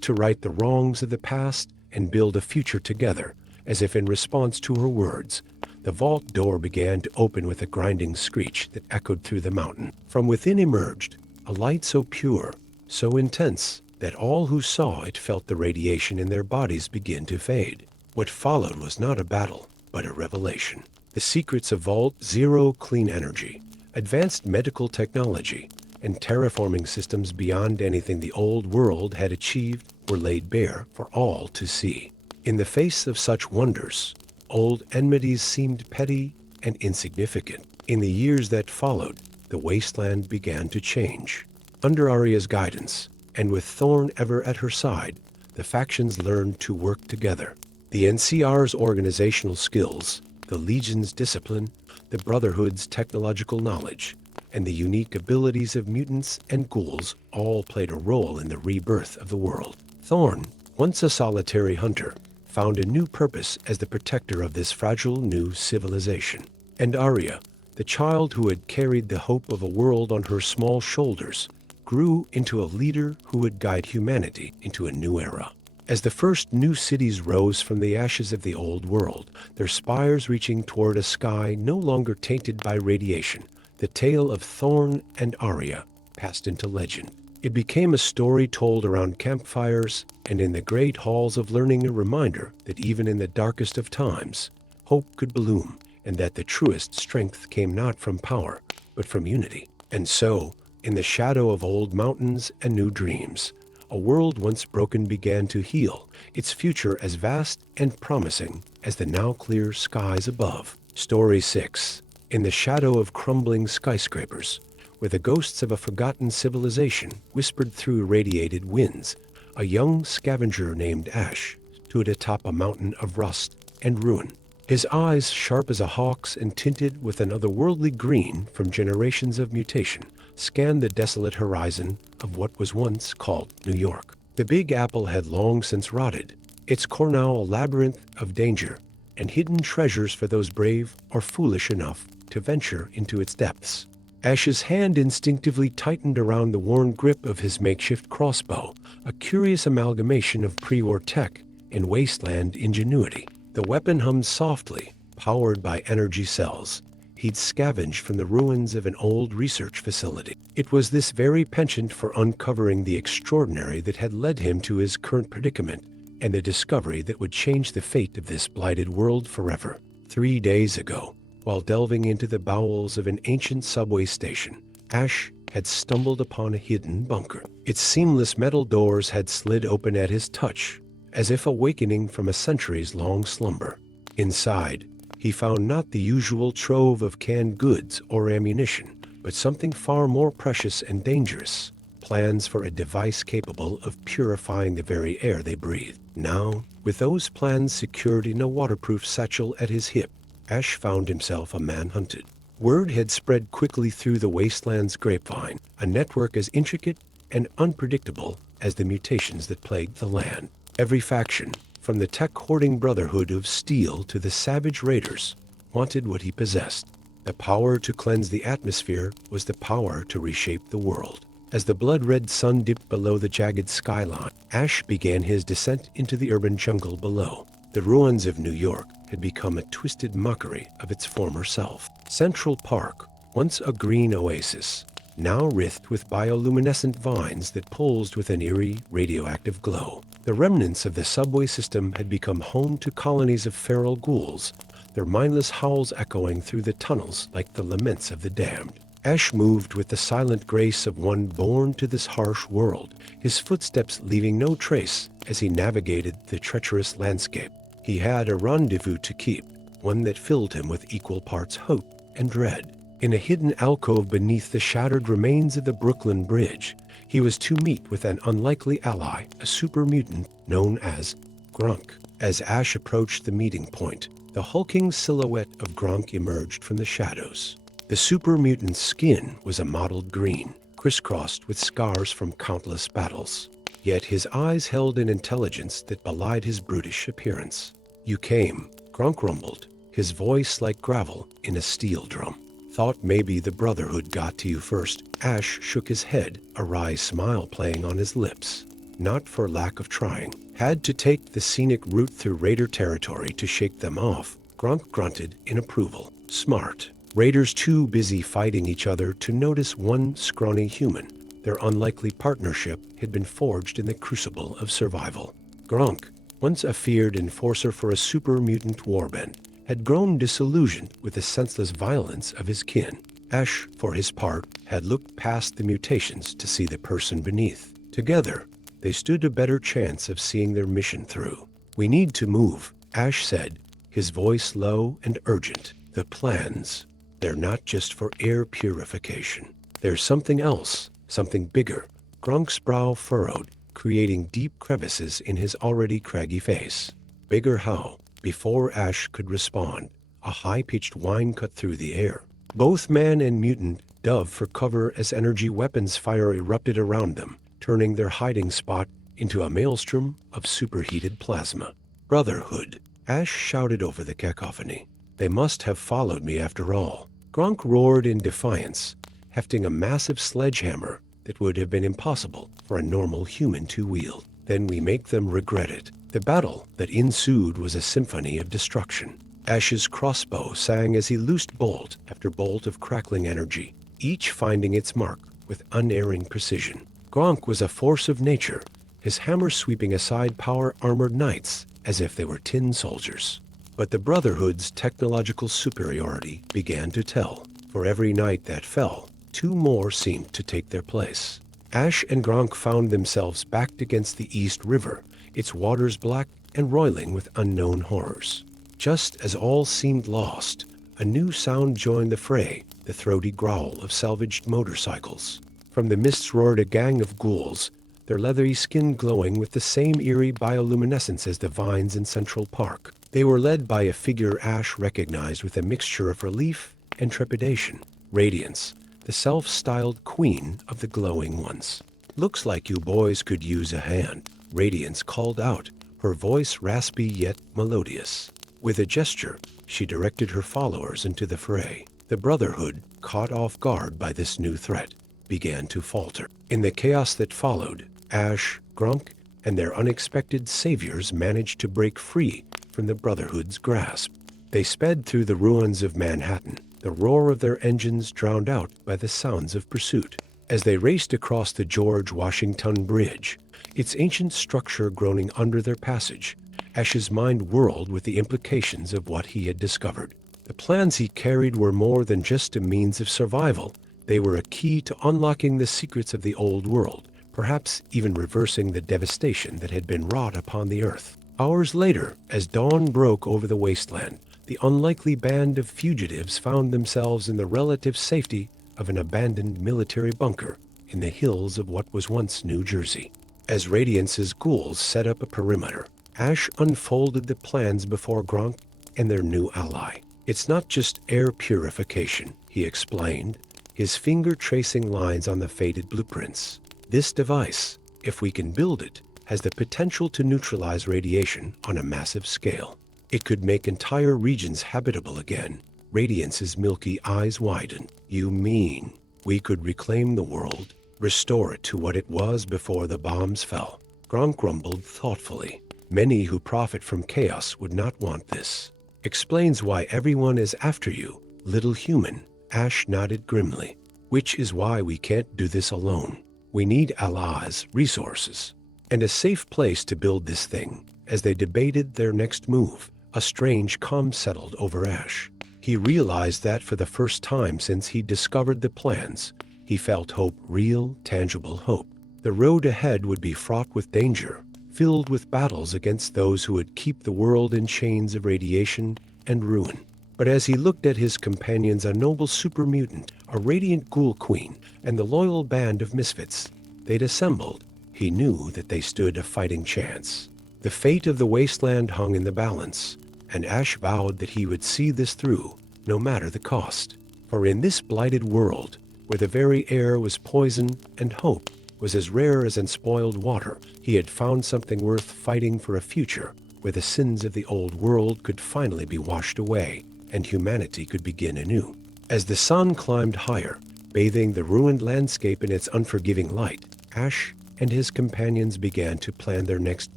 to right the wrongs of the past and build a future together." As if in response to her words, the vault door began to open with a grinding screech that echoed through the mountain. From within emerged a light so pure, so intense, that all who saw it felt the radiation in their bodies begin to fade. What followed was not a battle, but a revelation. The secrets of Vault Zero clean energy, advanced medical technology, and terraforming systems beyond anything the old world had achieved were laid bare for all to see. In the face of such wonders, old enmities seemed petty and insignificant. In the years that followed, the wasteland began to change. Under Arya's guidance, and with Thorn ever at her side, the factions learned to work together. The NCR's organizational skills, the Legion's discipline, the Brotherhood's technological knowledge, and the unique abilities of mutants and ghouls all played a role in the rebirth of the world. Thorn, once a solitary hunter, found a new purpose as the protector of this fragile new civilization. And Arya, the child who had carried the hope of a world on her small shoulders, grew into a leader who would guide humanity into a new era. As the first new cities rose from the ashes of the old world, their spires reaching toward a sky no longer tainted by radiation, the tale of Thorn and Arya passed into legend. It became a story told around campfires and in the great halls of learning, a reminder that even in the darkest of times, hope could bloom, and that the truest strength came not from power, but from unity. And so, in the shadow of old mountains and new dreams, a world once broken began to heal, its future as vast and promising as the now clear skies above. Story 6. In the shadow of crumbling skyscrapers, where the ghosts of a forgotten civilization whispered through irradiated winds, a young scavenger named Ash stood atop a mountain of rust and ruin. His eyes, sharp as a hawk's and tinted with an otherworldly green from generations of mutation, scanned the desolate horizon of what was once called New York. The Big Apple had long since rotted, its core now a labyrinth of danger and hidden treasures for those brave or foolish enough to venture into its depths. Ash's hand instinctively tightened around the worn grip of his makeshift crossbow, a curious amalgamation of pre-war tech and wasteland ingenuity. The weapon hummed softly, powered by energy cells he'd scavenged from the ruins of an old research facility. It was this very penchant for uncovering the extraordinary that had led him to his current predicament and the discovery that would change the fate of this blighted world forever. 3 days ago, while delving into the bowels of an ancient subway station, Ash had stumbled upon a hidden bunker. Its seamless metal doors had slid open at his touch, as if awakening from a centuries-long slumber. Inside, he found not the usual trove of canned goods or ammunition, but something far more precious and dangerous: plans for a device capable of purifying the very air they breathed. Now, with those plans secured in a waterproof satchel at his hip, Ash found himself a man hunted. Word had spread quickly through the wasteland's grapevine, a network as intricate and unpredictable as the mutations that plagued the land. Every faction, from the tech-hoarding Brotherhood of Steel to the savage raiders, wanted what he possessed. The power to cleanse the atmosphere was the power to reshape the world. As the blood-red sun dipped below the jagged skyline, Ash began his descent into the urban jungle below. The ruins of New York had become a twisted mockery of its former self. Central Park, once a green oasis, now wreathed with bioluminescent vines that pulsed with an eerie, radioactive glow. The remnants of the subway system had become home to colonies of feral ghouls, their mindless howls echoing through the tunnels like the laments of the damned. Ash moved with the silent grace of one born to this harsh world, his footsteps leaving no trace as he navigated the treacherous landscape. He had a rendezvous to keep, one that filled him with equal parts hope and dread. In a hidden alcove beneath the shattered remains of the Brooklyn Bridge, he was to meet with an unlikely ally, a super mutant known as Grunk. As Ash approached the meeting point, the hulking silhouette of Grunk emerged from the shadows. The super mutant's skin was a mottled green, crisscrossed with scars from countless battles. Yet his eyes held an intelligence that belied his brutish appearance. "You came," Grunk rumbled, his voice like gravel in a steel drum. "Thought maybe the Brotherhood got to you first." Ash shook his head, a wry smile playing on his lips. Not for lack of trying. Had to take the scenic route through Raider territory to shake them off. Grunk grunted in approval. Smart. Raiders too busy fighting each other to notice one scrawny human. Their unlikely partnership had been forged in the crucible of survival. Grunk, once a feared enforcer for a super mutant warband, had grown disillusioned with the senseless violence of his kin. Ash, for his part, had looked past the mutations to see the person beneath. Together, they stood a better chance of seeing their mission through. "We need to move," Ash said, his voice low and urgent. "The plans, they're not just for air purification. There's something else, something bigger." Grunk's brow furrowed, creating deep crevices in his already craggy face. "Bigger how?" Before Ash could respond, a high-pitched whine cut through the air. Both man and mutant dove for cover as energy weapons fire erupted around them, turning their hiding spot into a maelstrom of superheated plasma. "Brotherhood," Ash shouted over the cacophony. "They must have followed me after all." Grunk roared in defiance, hefting a massive sledgehammer that would have been impossible for a normal human to wield. "Then we make them regret it." The battle that ensued was a symphony of destruction. Ash's crossbow sang as he loosed bolt after bolt of crackling energy, each finding its mark with unerring precision. Grunk was a force of nature, his hammer sweeping aside power-armored knights as if they were tin soldiers. But the Brotherhood's technological superiority began to tell. For every knight that fell, two more seemed to take their place. Ash and Grunk found themselves backed against the East River, its waters black and roiling with unknown horrors. Just as all seemed lost, a new sound joined the fray, the throaty growl of salvaged motorcycles. From the mists roared a gang of ghouls, their leathery skin glowing with the same eerie bioluminescence as the vines in Central Park. They were led by a figure Ash recognized with a mixture of relief and trepidation. Radiance, the self-styled queen of the glowing ones. "Looks like you boys could use a hand," Radiance called out, her voice raspy yet melodious. With a gesture, she directed her followers into the fray. The Brotherhood, caught off guard by this new threat, began to falter. In the chaos that followed, Ash, Grunk, and their unexpected saviors managed to break free from the Brotherhood's grasp. They sped through the ruins of Manhattan, the roar of their engines drowned out by the sounds of pursuit. As they raced across the George Washington Bridge, its ancient structure groaning under their passage, Ash's mind whirled with the implications of what he had discovered. The plans he carried were more than just a means of survival. They were a key to unlocking the secrets of the old world, perhaps even reversing the devastation that had been wrought upon the earth. Hours later, as dawn broke over the wasteland, the unlikely band of fugitives found themselves in the relative safety of an abandoned military bunker in the hills of what was once New Jersey. As Radiance's ghouls set up a perimeter, Ash unfolded the plans before Grunk and their new ally. "It's not just air purification," he explained, his finger tracing lines on the faded blueprints. "This device, if we can build it, has the potential to neutralize radiation on a massive scale. It could make entire regions habitable again." Radiance's milky eyes widened. "You mean we could reclaim the world, restore it to what it was before the bombs fell?" Grunk grumbled thoughtfully. "Many who profit from chaos would not want this. Explains why everyone is after you, little human." Ash nodded grimly. which is why we can't do this alone. We need allies, resources, and a safe place to build this thing. As they debated their next move, a strange calm settled over Ash. He realized that for the first time since he discovered the plans, he felt hope, real, tangible hope. The road ahead would be fraught with danger, filled with battles against those who would keep the world in chains of radiation and ruin. But as he looked at his companions, a noble super mutant, a radiant ghoul queen, and the loyal band of misfits they'd assembled, he knew that they stood a fighting chance. The fate of the Wasteland hung in the balance, and Ash vowed that he would see this through, no matter the cost. For in this blighted world, where the very air was poison and hope was as rare as unspoiled water, he had found something worth fighting for, a future where the sins of the old world could finally be washed away and humanity could begin anew. As the sun climbed higher, bathing the ruined landscape in its unforgiving light, Ash and his companions began to plan their next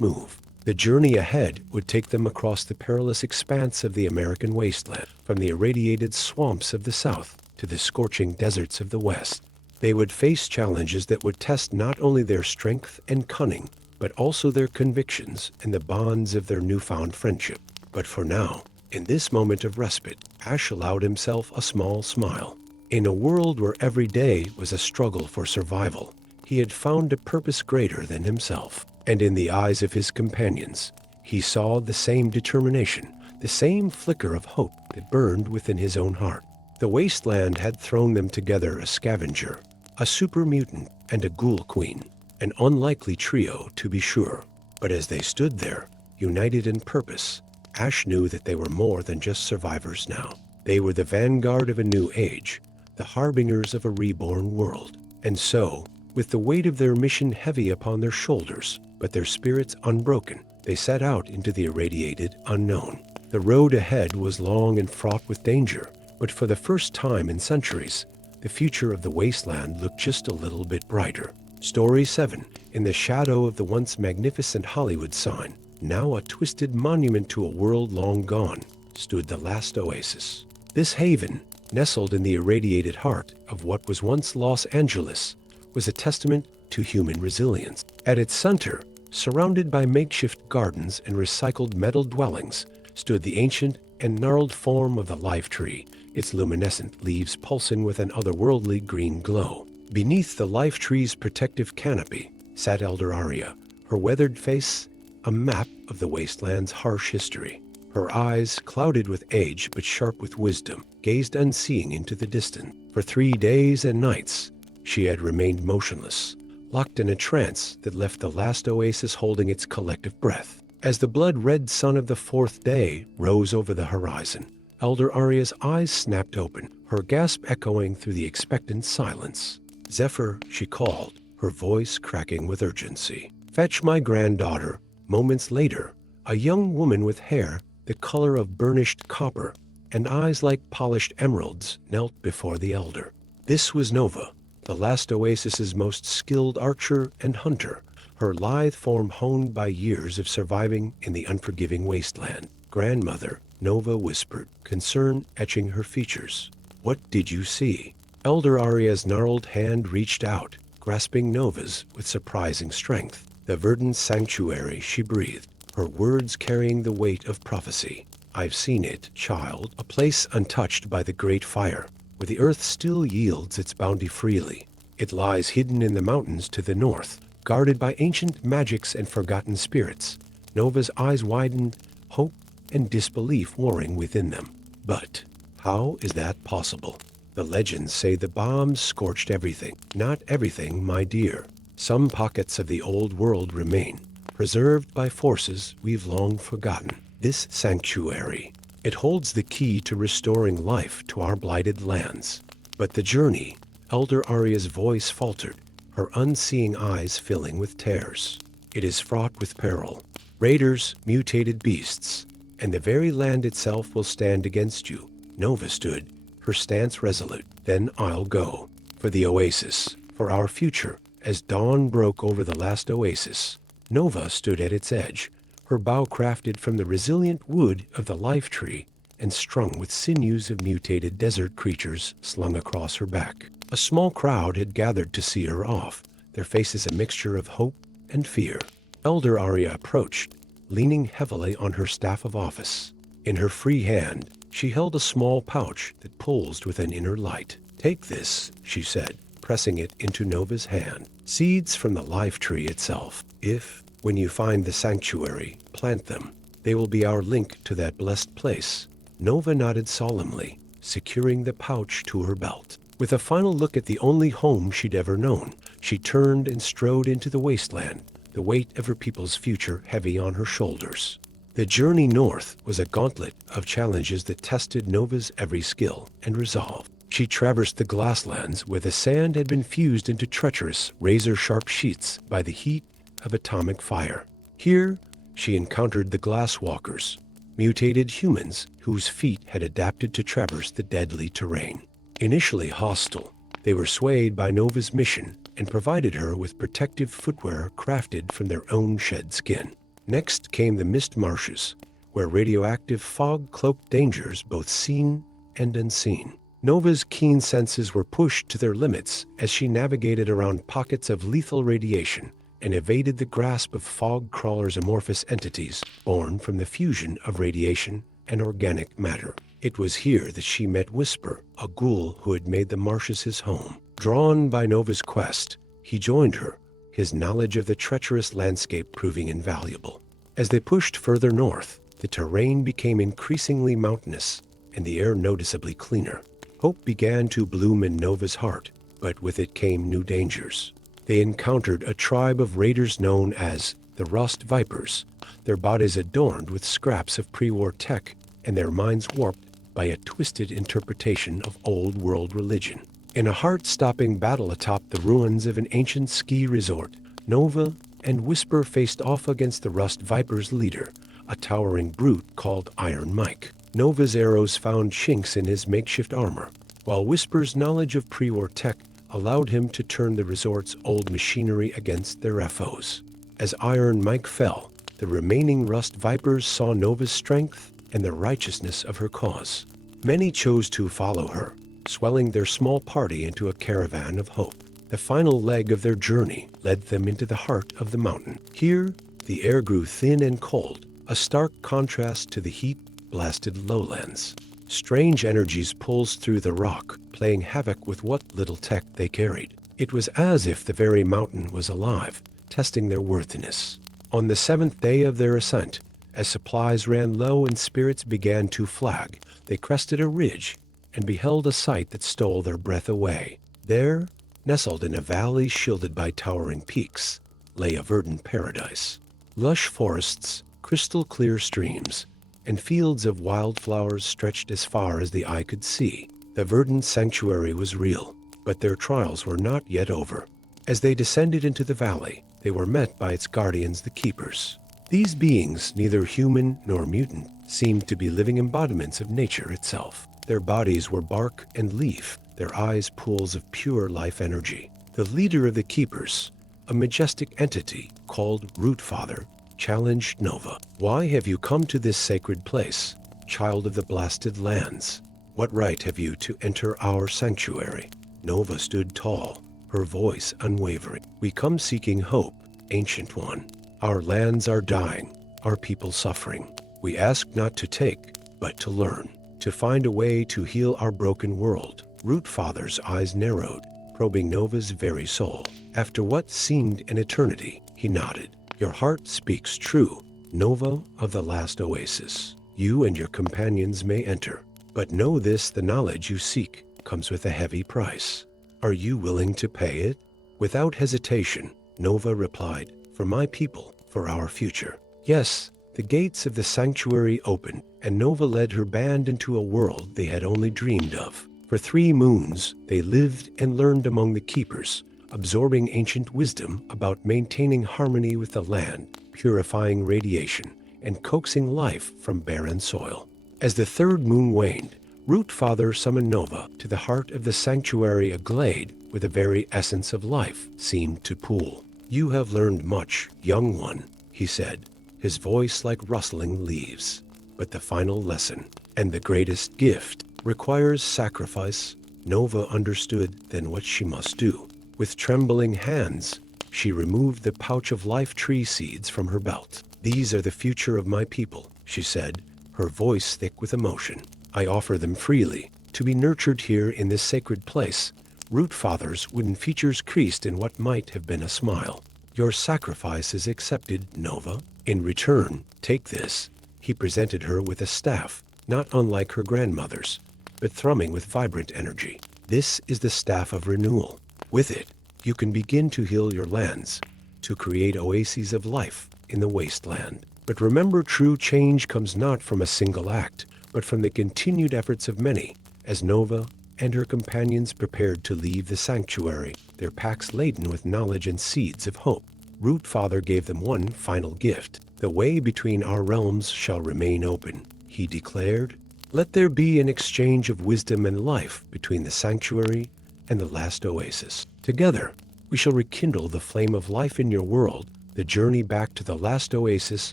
move. The journey ahead would take them across the perilous expanse of the American wasteland, from the irradiated swamps of the south to the scorching deserts of the west. They would face challenges that would test not only their strength and cunning, but also their convictions and the bonds of their newfound friendship. But for now, in this moment of respite, Ash allowed himself a small smile. In a world where every day was a struggle for survival, he had found a purpose greater than himself. And in the eyes of his companions, he saw the same determination, the same flicker of hope that burned within his own heart. The wasteland had thrown them together, a scavenger, a super mutant, and a ghoul queen, an unlikely trio to be sure. But as they stood there, united in purpose, Ash knew that they were more than just survivors now. They were the vanguard of a new age, the harbingers of a reborn world. And so, with the weight of their mission heavy upon their shoulders, but their spirits unbroken, they set out into the irradiated unknown. The road ahead was long and fraught with danger, but for the first time in centuries, the future of the wasteland looked just a little bit brighter. Story 7. In the shadow of the once magnificent Hollywood sign, now a twisted monument to a world long gone, stood the last oasis. This haven, nestled in the irradiated heart of what was once Los Angeles, was a testament to human resilience. At its center, surrounded by makeshift gardens and recycled metal dwellings, stood the ancient and gnarled form of the life tree, its luminescent leaves pulsing with an otherworldly green glow. Beneath the life tree's protective canopy sat Elder Aria, her weathered face a map of the wasteland's harsh history. Her eyes, clouded with age but sharp with wisdom, gazed unseeing into the distance. For 3 days and nights, she had remained motionless, locked in a trance that left the last oasis holding its collective breath. As the blood-red sun of the 4th day rose over the horizon, Elder Aria's eyes snapped open, her gasp echoing through the expectant silence. "Zephyr," she called, her voice cracking with urgency. "Fetch my granddaughter." Moments later, a young woman with hair the color of burnished copper and eyes like polished emeralds knelt before the elder. This was Nova, the last oasis's most skilled archer and hunter, her lithe form honed by years of surviving in the unforgiving wasteland. "Grandmother," Nova whispered, concern etching her features. "What did you see?" Elder Aria's gnarled hand reached out, grasping Nova's with surprising strength. "The verdant sanctuary," she breathed, her words carrying the weight of prophecy. "I've seen it, child, a place untouched by the great fire, where the earth still yields its bounty freely. It lies hidden in the mountains to the north, guarded by ancient magics and forgotten spirits." Nova's eyes widened, hope and disbelief warring within them. "But how is that possible? The legends say the bombs scorched everything." "Not everything, my dear. Some pockets of the old world remain, preserved by forces we've long forgotten. This sanctuary, it holds the key to restoring life to our blighted lands. But the journey," Elder Aria's voice faltered, her unseeing eyes filling with tears. "It is fraught with peril. Raiders, mutated beasts, and the very land itself will stand against you." Nova stood, her stance resolute. "Then I'll go. For the oasis, for our future." As dawn broke over the last oasis, Nova stood at its edge, her bow crafted from the resilient wood of the life tree and strung with sinews of mutated desert creatures slung across her back. A small crowd had gathered to see her off, their faces a mixture of hope and fear. Elder Arya approached, leaning heavily on her staff of office. In her free hand, she held a small pouch that pulsed with an inner light. "Take this," she said, pressing it into Nova's hand. "Seeds from the life tree itself. If, when you find the sanctuary, plant them, they will be our link to that blessed place." Nova nodded solemnly, securing the pouch to her belt. With a final look at the only home she'd ever known, she turned and strode into the wasteland, the weight of her people's future heavy on her shoulders. The journey north was a gauntlet of challenges that tested Nova's every skill and resolve. She traversed the glasslands where the sand had been fused into treacherous, razor-sharp sheets by the heat of atomic fire. Here, she encountered the glasswalkers, mutated humans whose feet had adapted to traverse the deadly terrain. Initially hostile, they were swayed by Nova's mission and provided her with protective footwear crafted from their own shed skin. Next came the mist marshes, where radioactive fog cloaked dangers both seen and unseen. Nova's keen senses were pushed to their limits as she navigated around pockets of lethal radiation and evaded the grasp of fog crawlers' amorphous entities born from the fusion of radiation and organic matter. It was here that she met Whisper, a ghoul who had made the marshes his home. Drawn by Nova's quest, he joined her, his knowledge of the treacherous landscape proving invaluable. As they pushed further north, the terrain became increasingly mountainous and the air noticeably cleaner. Hope began to bloom in Nova's heart, but with it came new dangers. They encountered a tribe of raiders known as the Rust Vipers, their bodies adorned with scraps of pre-war tech and their minds warped by a twisted interpretation of old-world religion. In a heart-stopping battle atop the ruins of an ancient ski resort, Nova and Whisper faced off against the Rust Vipers' leader, a towering brute called Iron Mike. Nova's arrows found chinks in his makeshift armor, while Whisper's knowledge of pre-war tech allowed him to turn the resort's old machinery against their foes. As Iron Mike fell, the remaining Rust Vipers saw Nova's strength and the righteousness of her cause. Many chose to follow her, swelling their small party into a caravan of hope. The final leg of their journey led them into the heart of the mountain. Here, the air grew thin and cold, a stark contrast to the heat-blasted lowlands. Strange energies pulsed through the rock, playing havoc with what little tech they carried. It was as if the very mountain was alive, testing their worthiness. On the 7th day of their ascent, as supplies ran low and spirits began to flag, they crested a ridge and beheld a sight that stole their breath away. There, nestled in a valley shielded by towering peaks, lay a verdant paradise. Lush forests, crystal-clear streams, and fields of wildflowers stretched as far as the eye could see. The verdant sanctuary was real, but their trials were not yet over. As they descended into the valley, they were met by its guardians, the Keepers. These beings, neither human nor mutant, seemed to be living embodiments of nature itself. Their bodies were bark and leaf, their eyes pools of pure life energy. The leader of the Keepers, a majestic entity called Root Father, challenged Nova. "Why have you come to this sacred place, child of the blasted lands? What right have you to enter our sanctuary?" Nova stood tall, her voice unwavering. "We come seeking hope, Ancient One. Our lands are dying, our people suffering. We ask not to take, but to learn, to find a way to heal our broken world." Root Father's eyes narrowed, probing Nova's very soul. After what seemed an eternity, he nodded. "Your heart speaks true, Nova of the last oasis. You and your companions may enter, but know this: the knowledge you seek comes with a heavy price. Are you willing to pay it?" Without hesitation, Nova replied, "For my people, for our future." Yes, the gates of the sanctuary opened, and Nova led her band into a world they had only dreamed of. For 3 moons, they lived and learned among the Keepers, absorbing ancient wisdom about maintaining harmony with the land, purifying radiation, and coaxing life from barren soil. As the 3rd moon waned, Root Father summoned Nova to the heart of the sanctuary, a glade where the very essence of life seemed to pool. "You have learned much, young one," he said, his voice like rustling leaves. "But the final lesson, and the greatest gift, requires sacrifice Nova understood then what she must do. With trembling hands, she removed the pouch of life tree seeds from her belt. "These are the future of my people," she said, her voice thick with emotion. "I offer them freely, to be nurtured here in this sacred place. Root fathers wooden features creased in what might have been a smile. Your sacrifice is accepted, Nova. In return, take this." He presented her with a staff, not unlike her grandmother's, but thrumming with vibrant energy. "This is the staff of renewal. With it, you can begin to heal your lands, to create oases of life in the wasteland. But remember, true change comes not from a single act, but from the continued efforts of many." As Nova and her companions prepared to leave the sanctuary, their packs laden with knowledge and seeds of hope, Root Father gave them one final gift. "The way between our realms shall remain open," he declared. "Let there be an exchange of wisdom and life between the sanctuary and the last oasis. Together, we shall rekindle the flame of life in your world." The journey back to the last oasis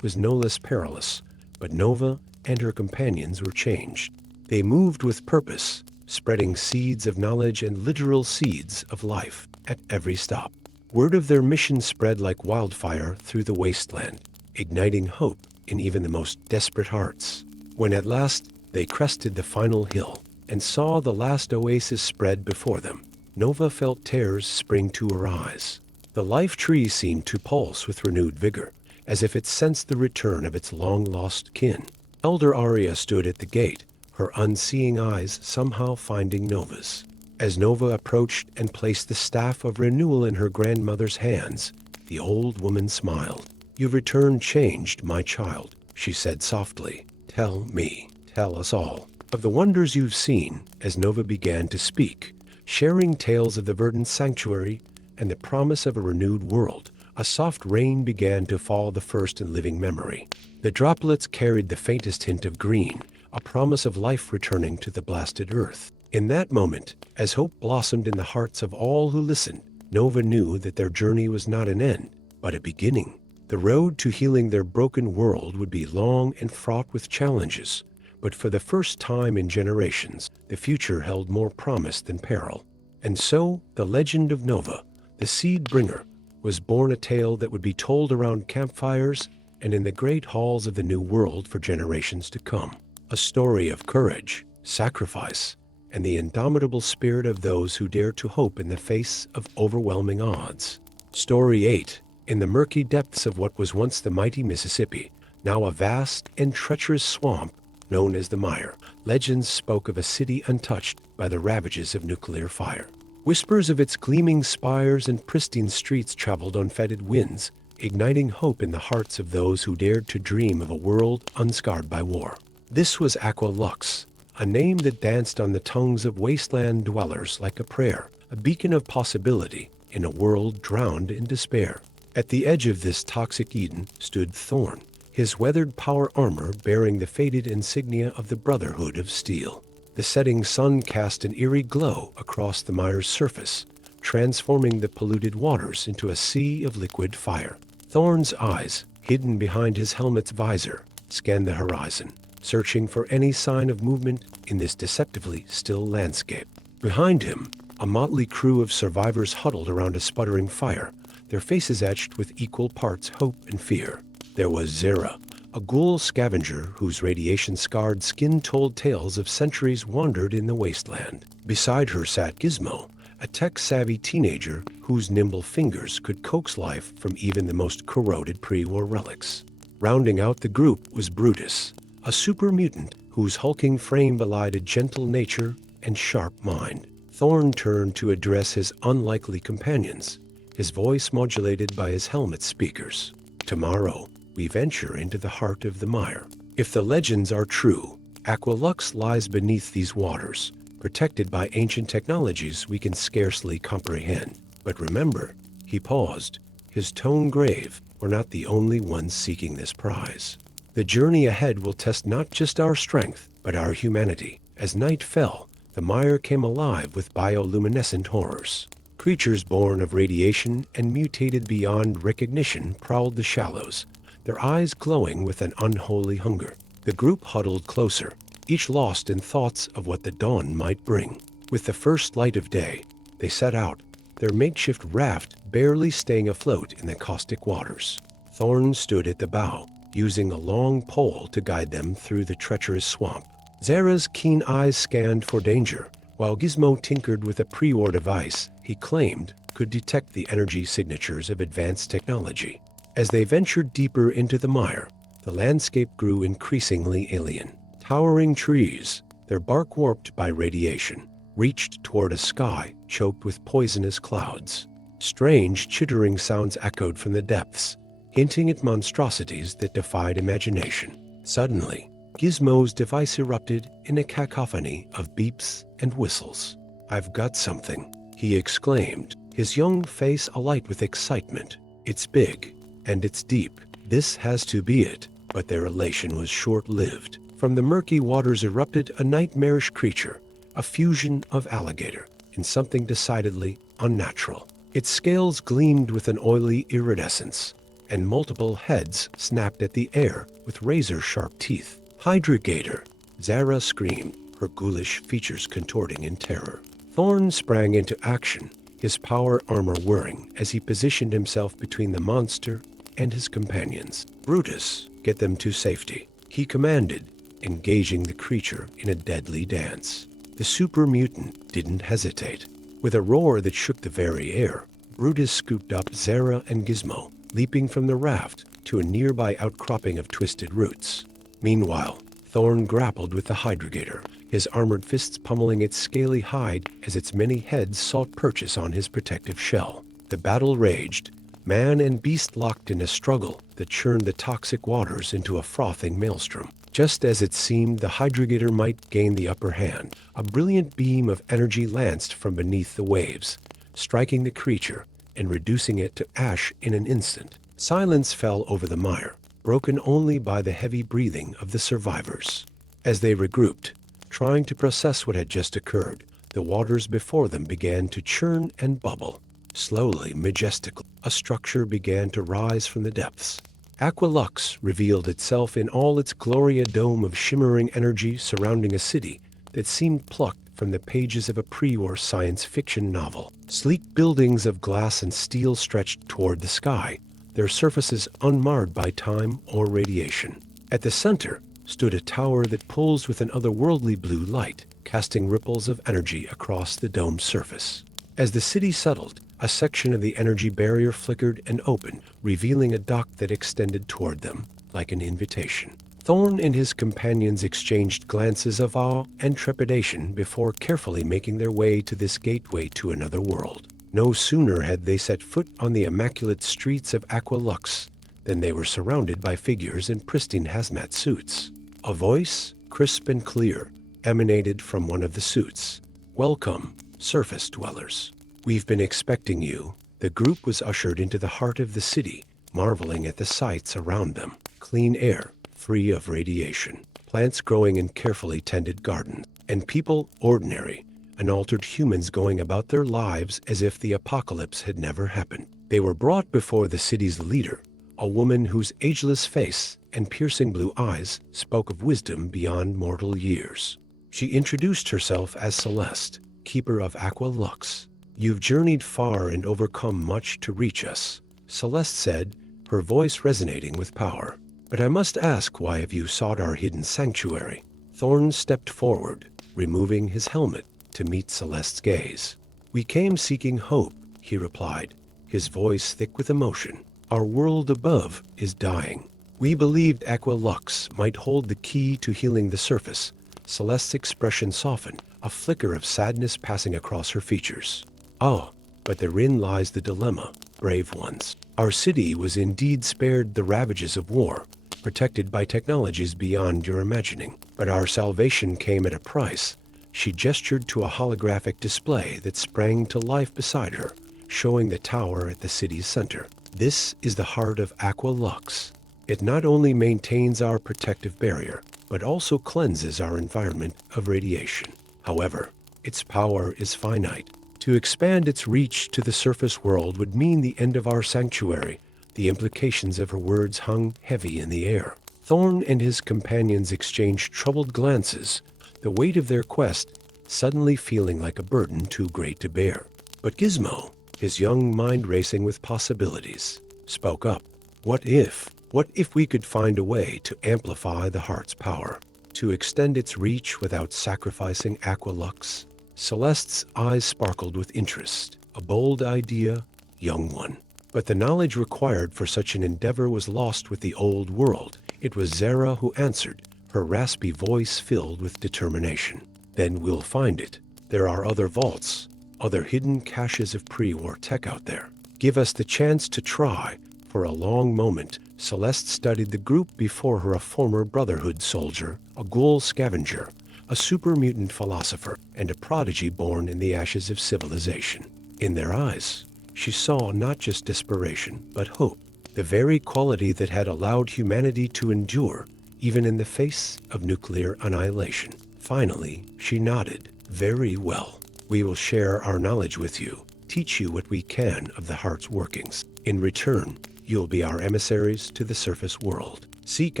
was no less perilous, but Nova and her companions were changed. They moved with purpose, spreading seeds of knowledge and literal seeds of life at every stop. Word of their mission spread like wildfire through the wasteland, igniting hope in even the most desperate hearts. When at last they crested the final hill and saw the last oasis spread before them, Nova felt tears spring to her eyes. The life tree seemed to pulse with renewed vigor, as if it sensed the return of its long-lost kin. Elder Arya stood at the gate, her unseeing eyes somehow finding Nova's. As Nova approached and placed the staff of renewal in her grandmother's hands, the old woman smiled. "You've returned changed, my child," she said softly. "Tell me, tell us all, of the wonders you've seen." As Nova began to speak, sharing tales of the verdant sanctuary and the promise of a renewed world, a soft rain began to fall, the first in living memory. The droplets carried the faintest hint of green, a promise of life returning to the blasted earth. In that moment, as hope blossomed in the hearts of all who listened, Nova knew that their journey was not an end, but a beginning. The road to healing their broken world would be long and fraught with challenges, but for the first time in generations, the future held more promise than peril. And so, the legend of Nova, the seed bringer, was born, a tale that would be told around campfires and in the great halls of the new world for generations to come. A story of courage, sacrifice, and the indomitable spirit of those who dare to hope in the face of overwhelming odds. Story 8. In the murky depths of what was once the mighty Mississippi, now a vast and treacherous swamp known as the Mire, legends spoke of a city untouched by the ravages of nuclear fire. Whispers of its gleaming spires and pristine streets traveled on fetid winds, igniting hope in the hearts of those who dared to dream of a world unscarred by war. This was Aqua Lux, a name that danced on the tongues of wasteland dwellers like a prayer, a beacon of possibility in a world drowned in despair. At the edge of this toxic Eden stood Thorn, his weathered power armor bearing the faded insignia of the Brotherhood of Steel. The setting sun cast an eerie glow across the mire's surface, transforming the polluted waters into a sea of liquid fire. Thorn's eyes, hidden behind his helmet's visor, scanned the horizon, searching for any sign of movement in this deceptively still landscape. Behind him, a motley crew of survivors huddled around a sputtering fire, their faces etched with equal parts hope and fear. There was Zera, a ghoul scavenger whose radiation-scarred skin told tales of centuries wandered in the wasteland. Beside her sat Gizmo, a tech-savvy teenager whose nimble fingers could coax life from even the most corroded pre-war relics. Rounding out the group was Brutus, a super mutant whose hulking frame belied a gentle nature and sharp mind. Thorn turned to address his unlikely companions, his voice modulated by his helmet speakers. "Tomorrow, we venture into the heart of the mire. If the legends are true, Aqua Lux lies beneath these waters, protected by ancient technologies we can scarcely comprehend. But remember," he paused, his tone grave, "we're not the only ones seeking this prize. The journey ahead will test not just our strength, but our humanity." As night fell, the mire came alive with bioluminescent horrors. Creatures born of radiation and mutated beyond recognition prowled the shallows, their eyes glowing with an unholy hunger. The group huddled closer, each lost in thoughts of what the dawn might bring. With the first light of day, they set out, their makeshift raft barely staying afloat in the caustic waters. Thorn stood at the bow, using a long pole to guide them through the treacherous swamp. Zara's keen eyes scanned for danger, while Gizmo tinkered with a pre-war device he claimed could detect the energy signatures of advanced technology. As they ventured deeper into the mire, the landscape grew increasingly alien. Towering trees, their bark warped by radiation, reached toward a sky choked with poisonous clouds. Strange, chittering sounds echoed from the depths, hinting at monstrosities that defied imagination. Suddenly, Gizmo's device erupted in a cacophony of beeps and whistles. "I've got something," he exclaimed, his young face alight with excitement. "It's big, and it's deep. This has to be it." But their elation was short-lived. From the murky waters erupted a nightmarish creature, a fusion of alligator and something decidedly unnatural. Its scales gleamed with an oily iridescence, and multiple heads snapped at the air with razor-sharp teeth. "Hydragator!" Zara screamed, her ghoulish features contorting in terror. Thorn sprang into action, his power armor whirring as he positioned himself between the monster and his companions. "Brutus, get them to safety," he commanded, engaging the creature in a deadly dance. The super mutant didn't hesitate. With a roar that shook the very air, Brutus scooped up Zara and Gizmo, leaping from the raft to a nearby outcropping of twisted roots. Meanwhile, Thorn grappled with the Hydragator, his armored fists pummeling its scaly hide as its many heads sought purchase on his protective shell. The battle raged, man and beast locked in a struggle that churned the toxic waters into a frothing maelstrom. Just as it seemed the Hydragator might gain the upper hand, a brilliant beam of energy lanced from beneath the waves, striking the creature and reducing it to ash in an instant. Silence fell over the mire, broken only by the heavy breathing of the survivors. As they regrouped, trying to process what had just occurred, the waters before them began to churn and bubble. Slowly, majestically, a structure began to rise from the depths. Aqualux revealed itself in all its glory, a dome of shimmering energy surrounding a city that seemed plucked from the pages of a pre-war science fiction novel. Sleek buildings of glass and steel stretched toward the sky, their surfaces unmarred by time or radiation. At the center stood a tower that pulsed with an otherworldly blue light, casting ripples of energy across the dome's surface. As the city settled, a section of the energy barrier flickered and opened, revealing a dock that extended toward them like an invitation. Thorn and his companions exchanged glances of awe and trepidation before carefully making their way to this gateway to another world. No sooner had they set foot on the immaculate streets of Aqualux than they were surrounded by figures in pristine hazmat suits. A voice, crisp and clear, emanated from one of the suits. "Welcome, surface dwellers. We've been expecting you." The group was ushered into the heart of the city, marveling at the sights around them. Clean air, free of radiation, plants growing in carefully tended gardens, and people ordinary, unaltered humans going about their lives as if the apocalypse had never happened. They were brought before the city's leader, a woman whose ageless face and piercing blue eyes spoke of wisdom beyond mortal years. She introduced herself as Celeste, keeper of Aqualux. "You've journeyed far and overcome much to reach us," Celeste said, her voice resonating with power. "But I must ask, why have you sought our hidden sanctuary?" Thorn stepped forward, removing his helmet to meet Celeste's gaze. "We came seeking hope," he replied, his voice thick with emotion. "Our world above is dying. We believed Aqualux might hold the key to healing the surface." Celeste's expression softened, a flicker of sadness passing across her features. "Ah, but therein lies the dilemma, brave ones. Our city was indeed spared the ravages of war, protected by technologies beyond your imagining. But our salvation came at a price." She gestured to a holographic display that sprang to life beside her, showing the tower at the city's center. "This is the heart of Aqualux. It not only maintains our protective barrier, but also cleanses our environment of radiation. However, its power is finite. To expand its reach to the surface world would mean the end of our sanctuary." The implications of her words hung heavy in the air. Thorn and his companions exchanged troubled glances, the weight of their quest suddenly feeling like a burden too great to bear. But Gizmo, his young mind racing with possibilities, spoke up. What if we could find a way to amplify the heart's power, to extend its reach without sacrificing Aqualux? Celeste's eyes sparkled with interest. A bold idea, young one. But the knowledge required for such an endeavor was lost with the old world. It was Zara who answered, her raspy voice filled with determination. Then we'll find it. There are other vaults, other hidden caches of pre-war tech out there. Give us the chance to try. For a long moment, Celeste studied the group before her, a former Brotherhood soldier, a ghoul scavenger, a super mutant philosopher, and a prodigy born in the ashes of civilization. In their eyes, she saw not just desperation, but hope, the very quality that had allowed humanity to endure, even in the face of nuclear annihilation. Finally, she nodded. Very well. We will share our knowledge with you, teach you what we can of the heart's workings. In return, you'll be our emissaries to the surface world. Seek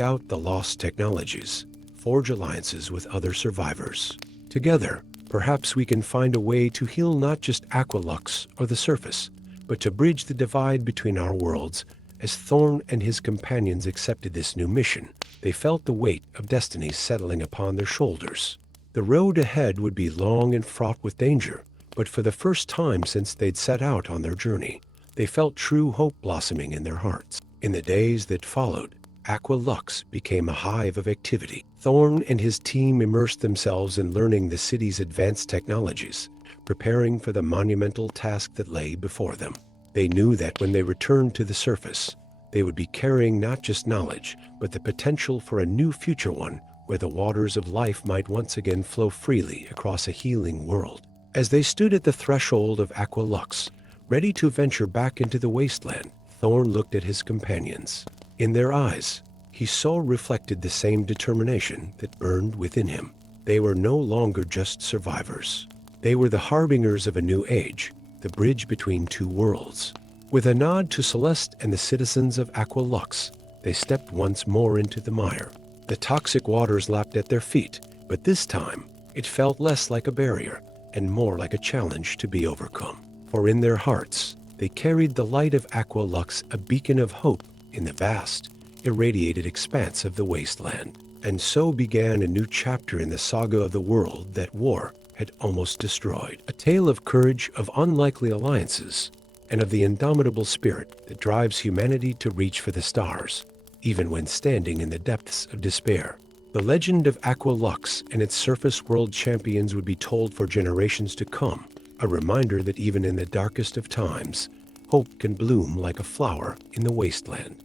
out the lost technologies, forge alliances with other survivors. Together, perhaps we can find a way to heal not just Aqualux or the surface, but to bridge the divide between our worlds. As Thorn and his companions accepted this new mission, they felt the weight of destiny settling upon their shoulders. The road ahead would be long and fraught with danger, but for the first time since they'd set out on their journey, they felt true hope blossoming in their hearts. In the days that followed, Aqualux became a hive of activity. Thorn and his team immersed themselves in learning the city's advanced technologies, preparing for the monumental task that lay before them. They knew that when they returned to the surface, they would be carrying not just knowledge, but the potential for a new future one, where the waters of life might once again flow freely across a healing world. As they stood at the threshold of Aqualux, ready to venture back into the Wasteland, Thorn looked at his companions. In their eyes, he saw reflected the same determination that burned within him. They were no longer just survivors. They were the harbingers of a new age, the bridge between two worlds. With a nod to Celeste and the citizens of Aqualux, they stepped once more into the mire. The toxic waters lapped at their feet, but this time, it felt less like a barrier and more like a challenge to be overcome. For in their hearts, they carried the light of Aqualux, a beacon of hope in the vast, irradiated expanse of the Wasteland. And so began a new chapter in the saga of the world that war had almost destroyed. A tale of courage, of unlikely alliances, and of the indomitable spirit that drives humanity to reach for the stars, even when standing in the depths of despair. The legend of Aqualux and its surface world champions would be told for generations to come, a reminder that even in the darkest of times, hope can bloom like a flower in the wasteland.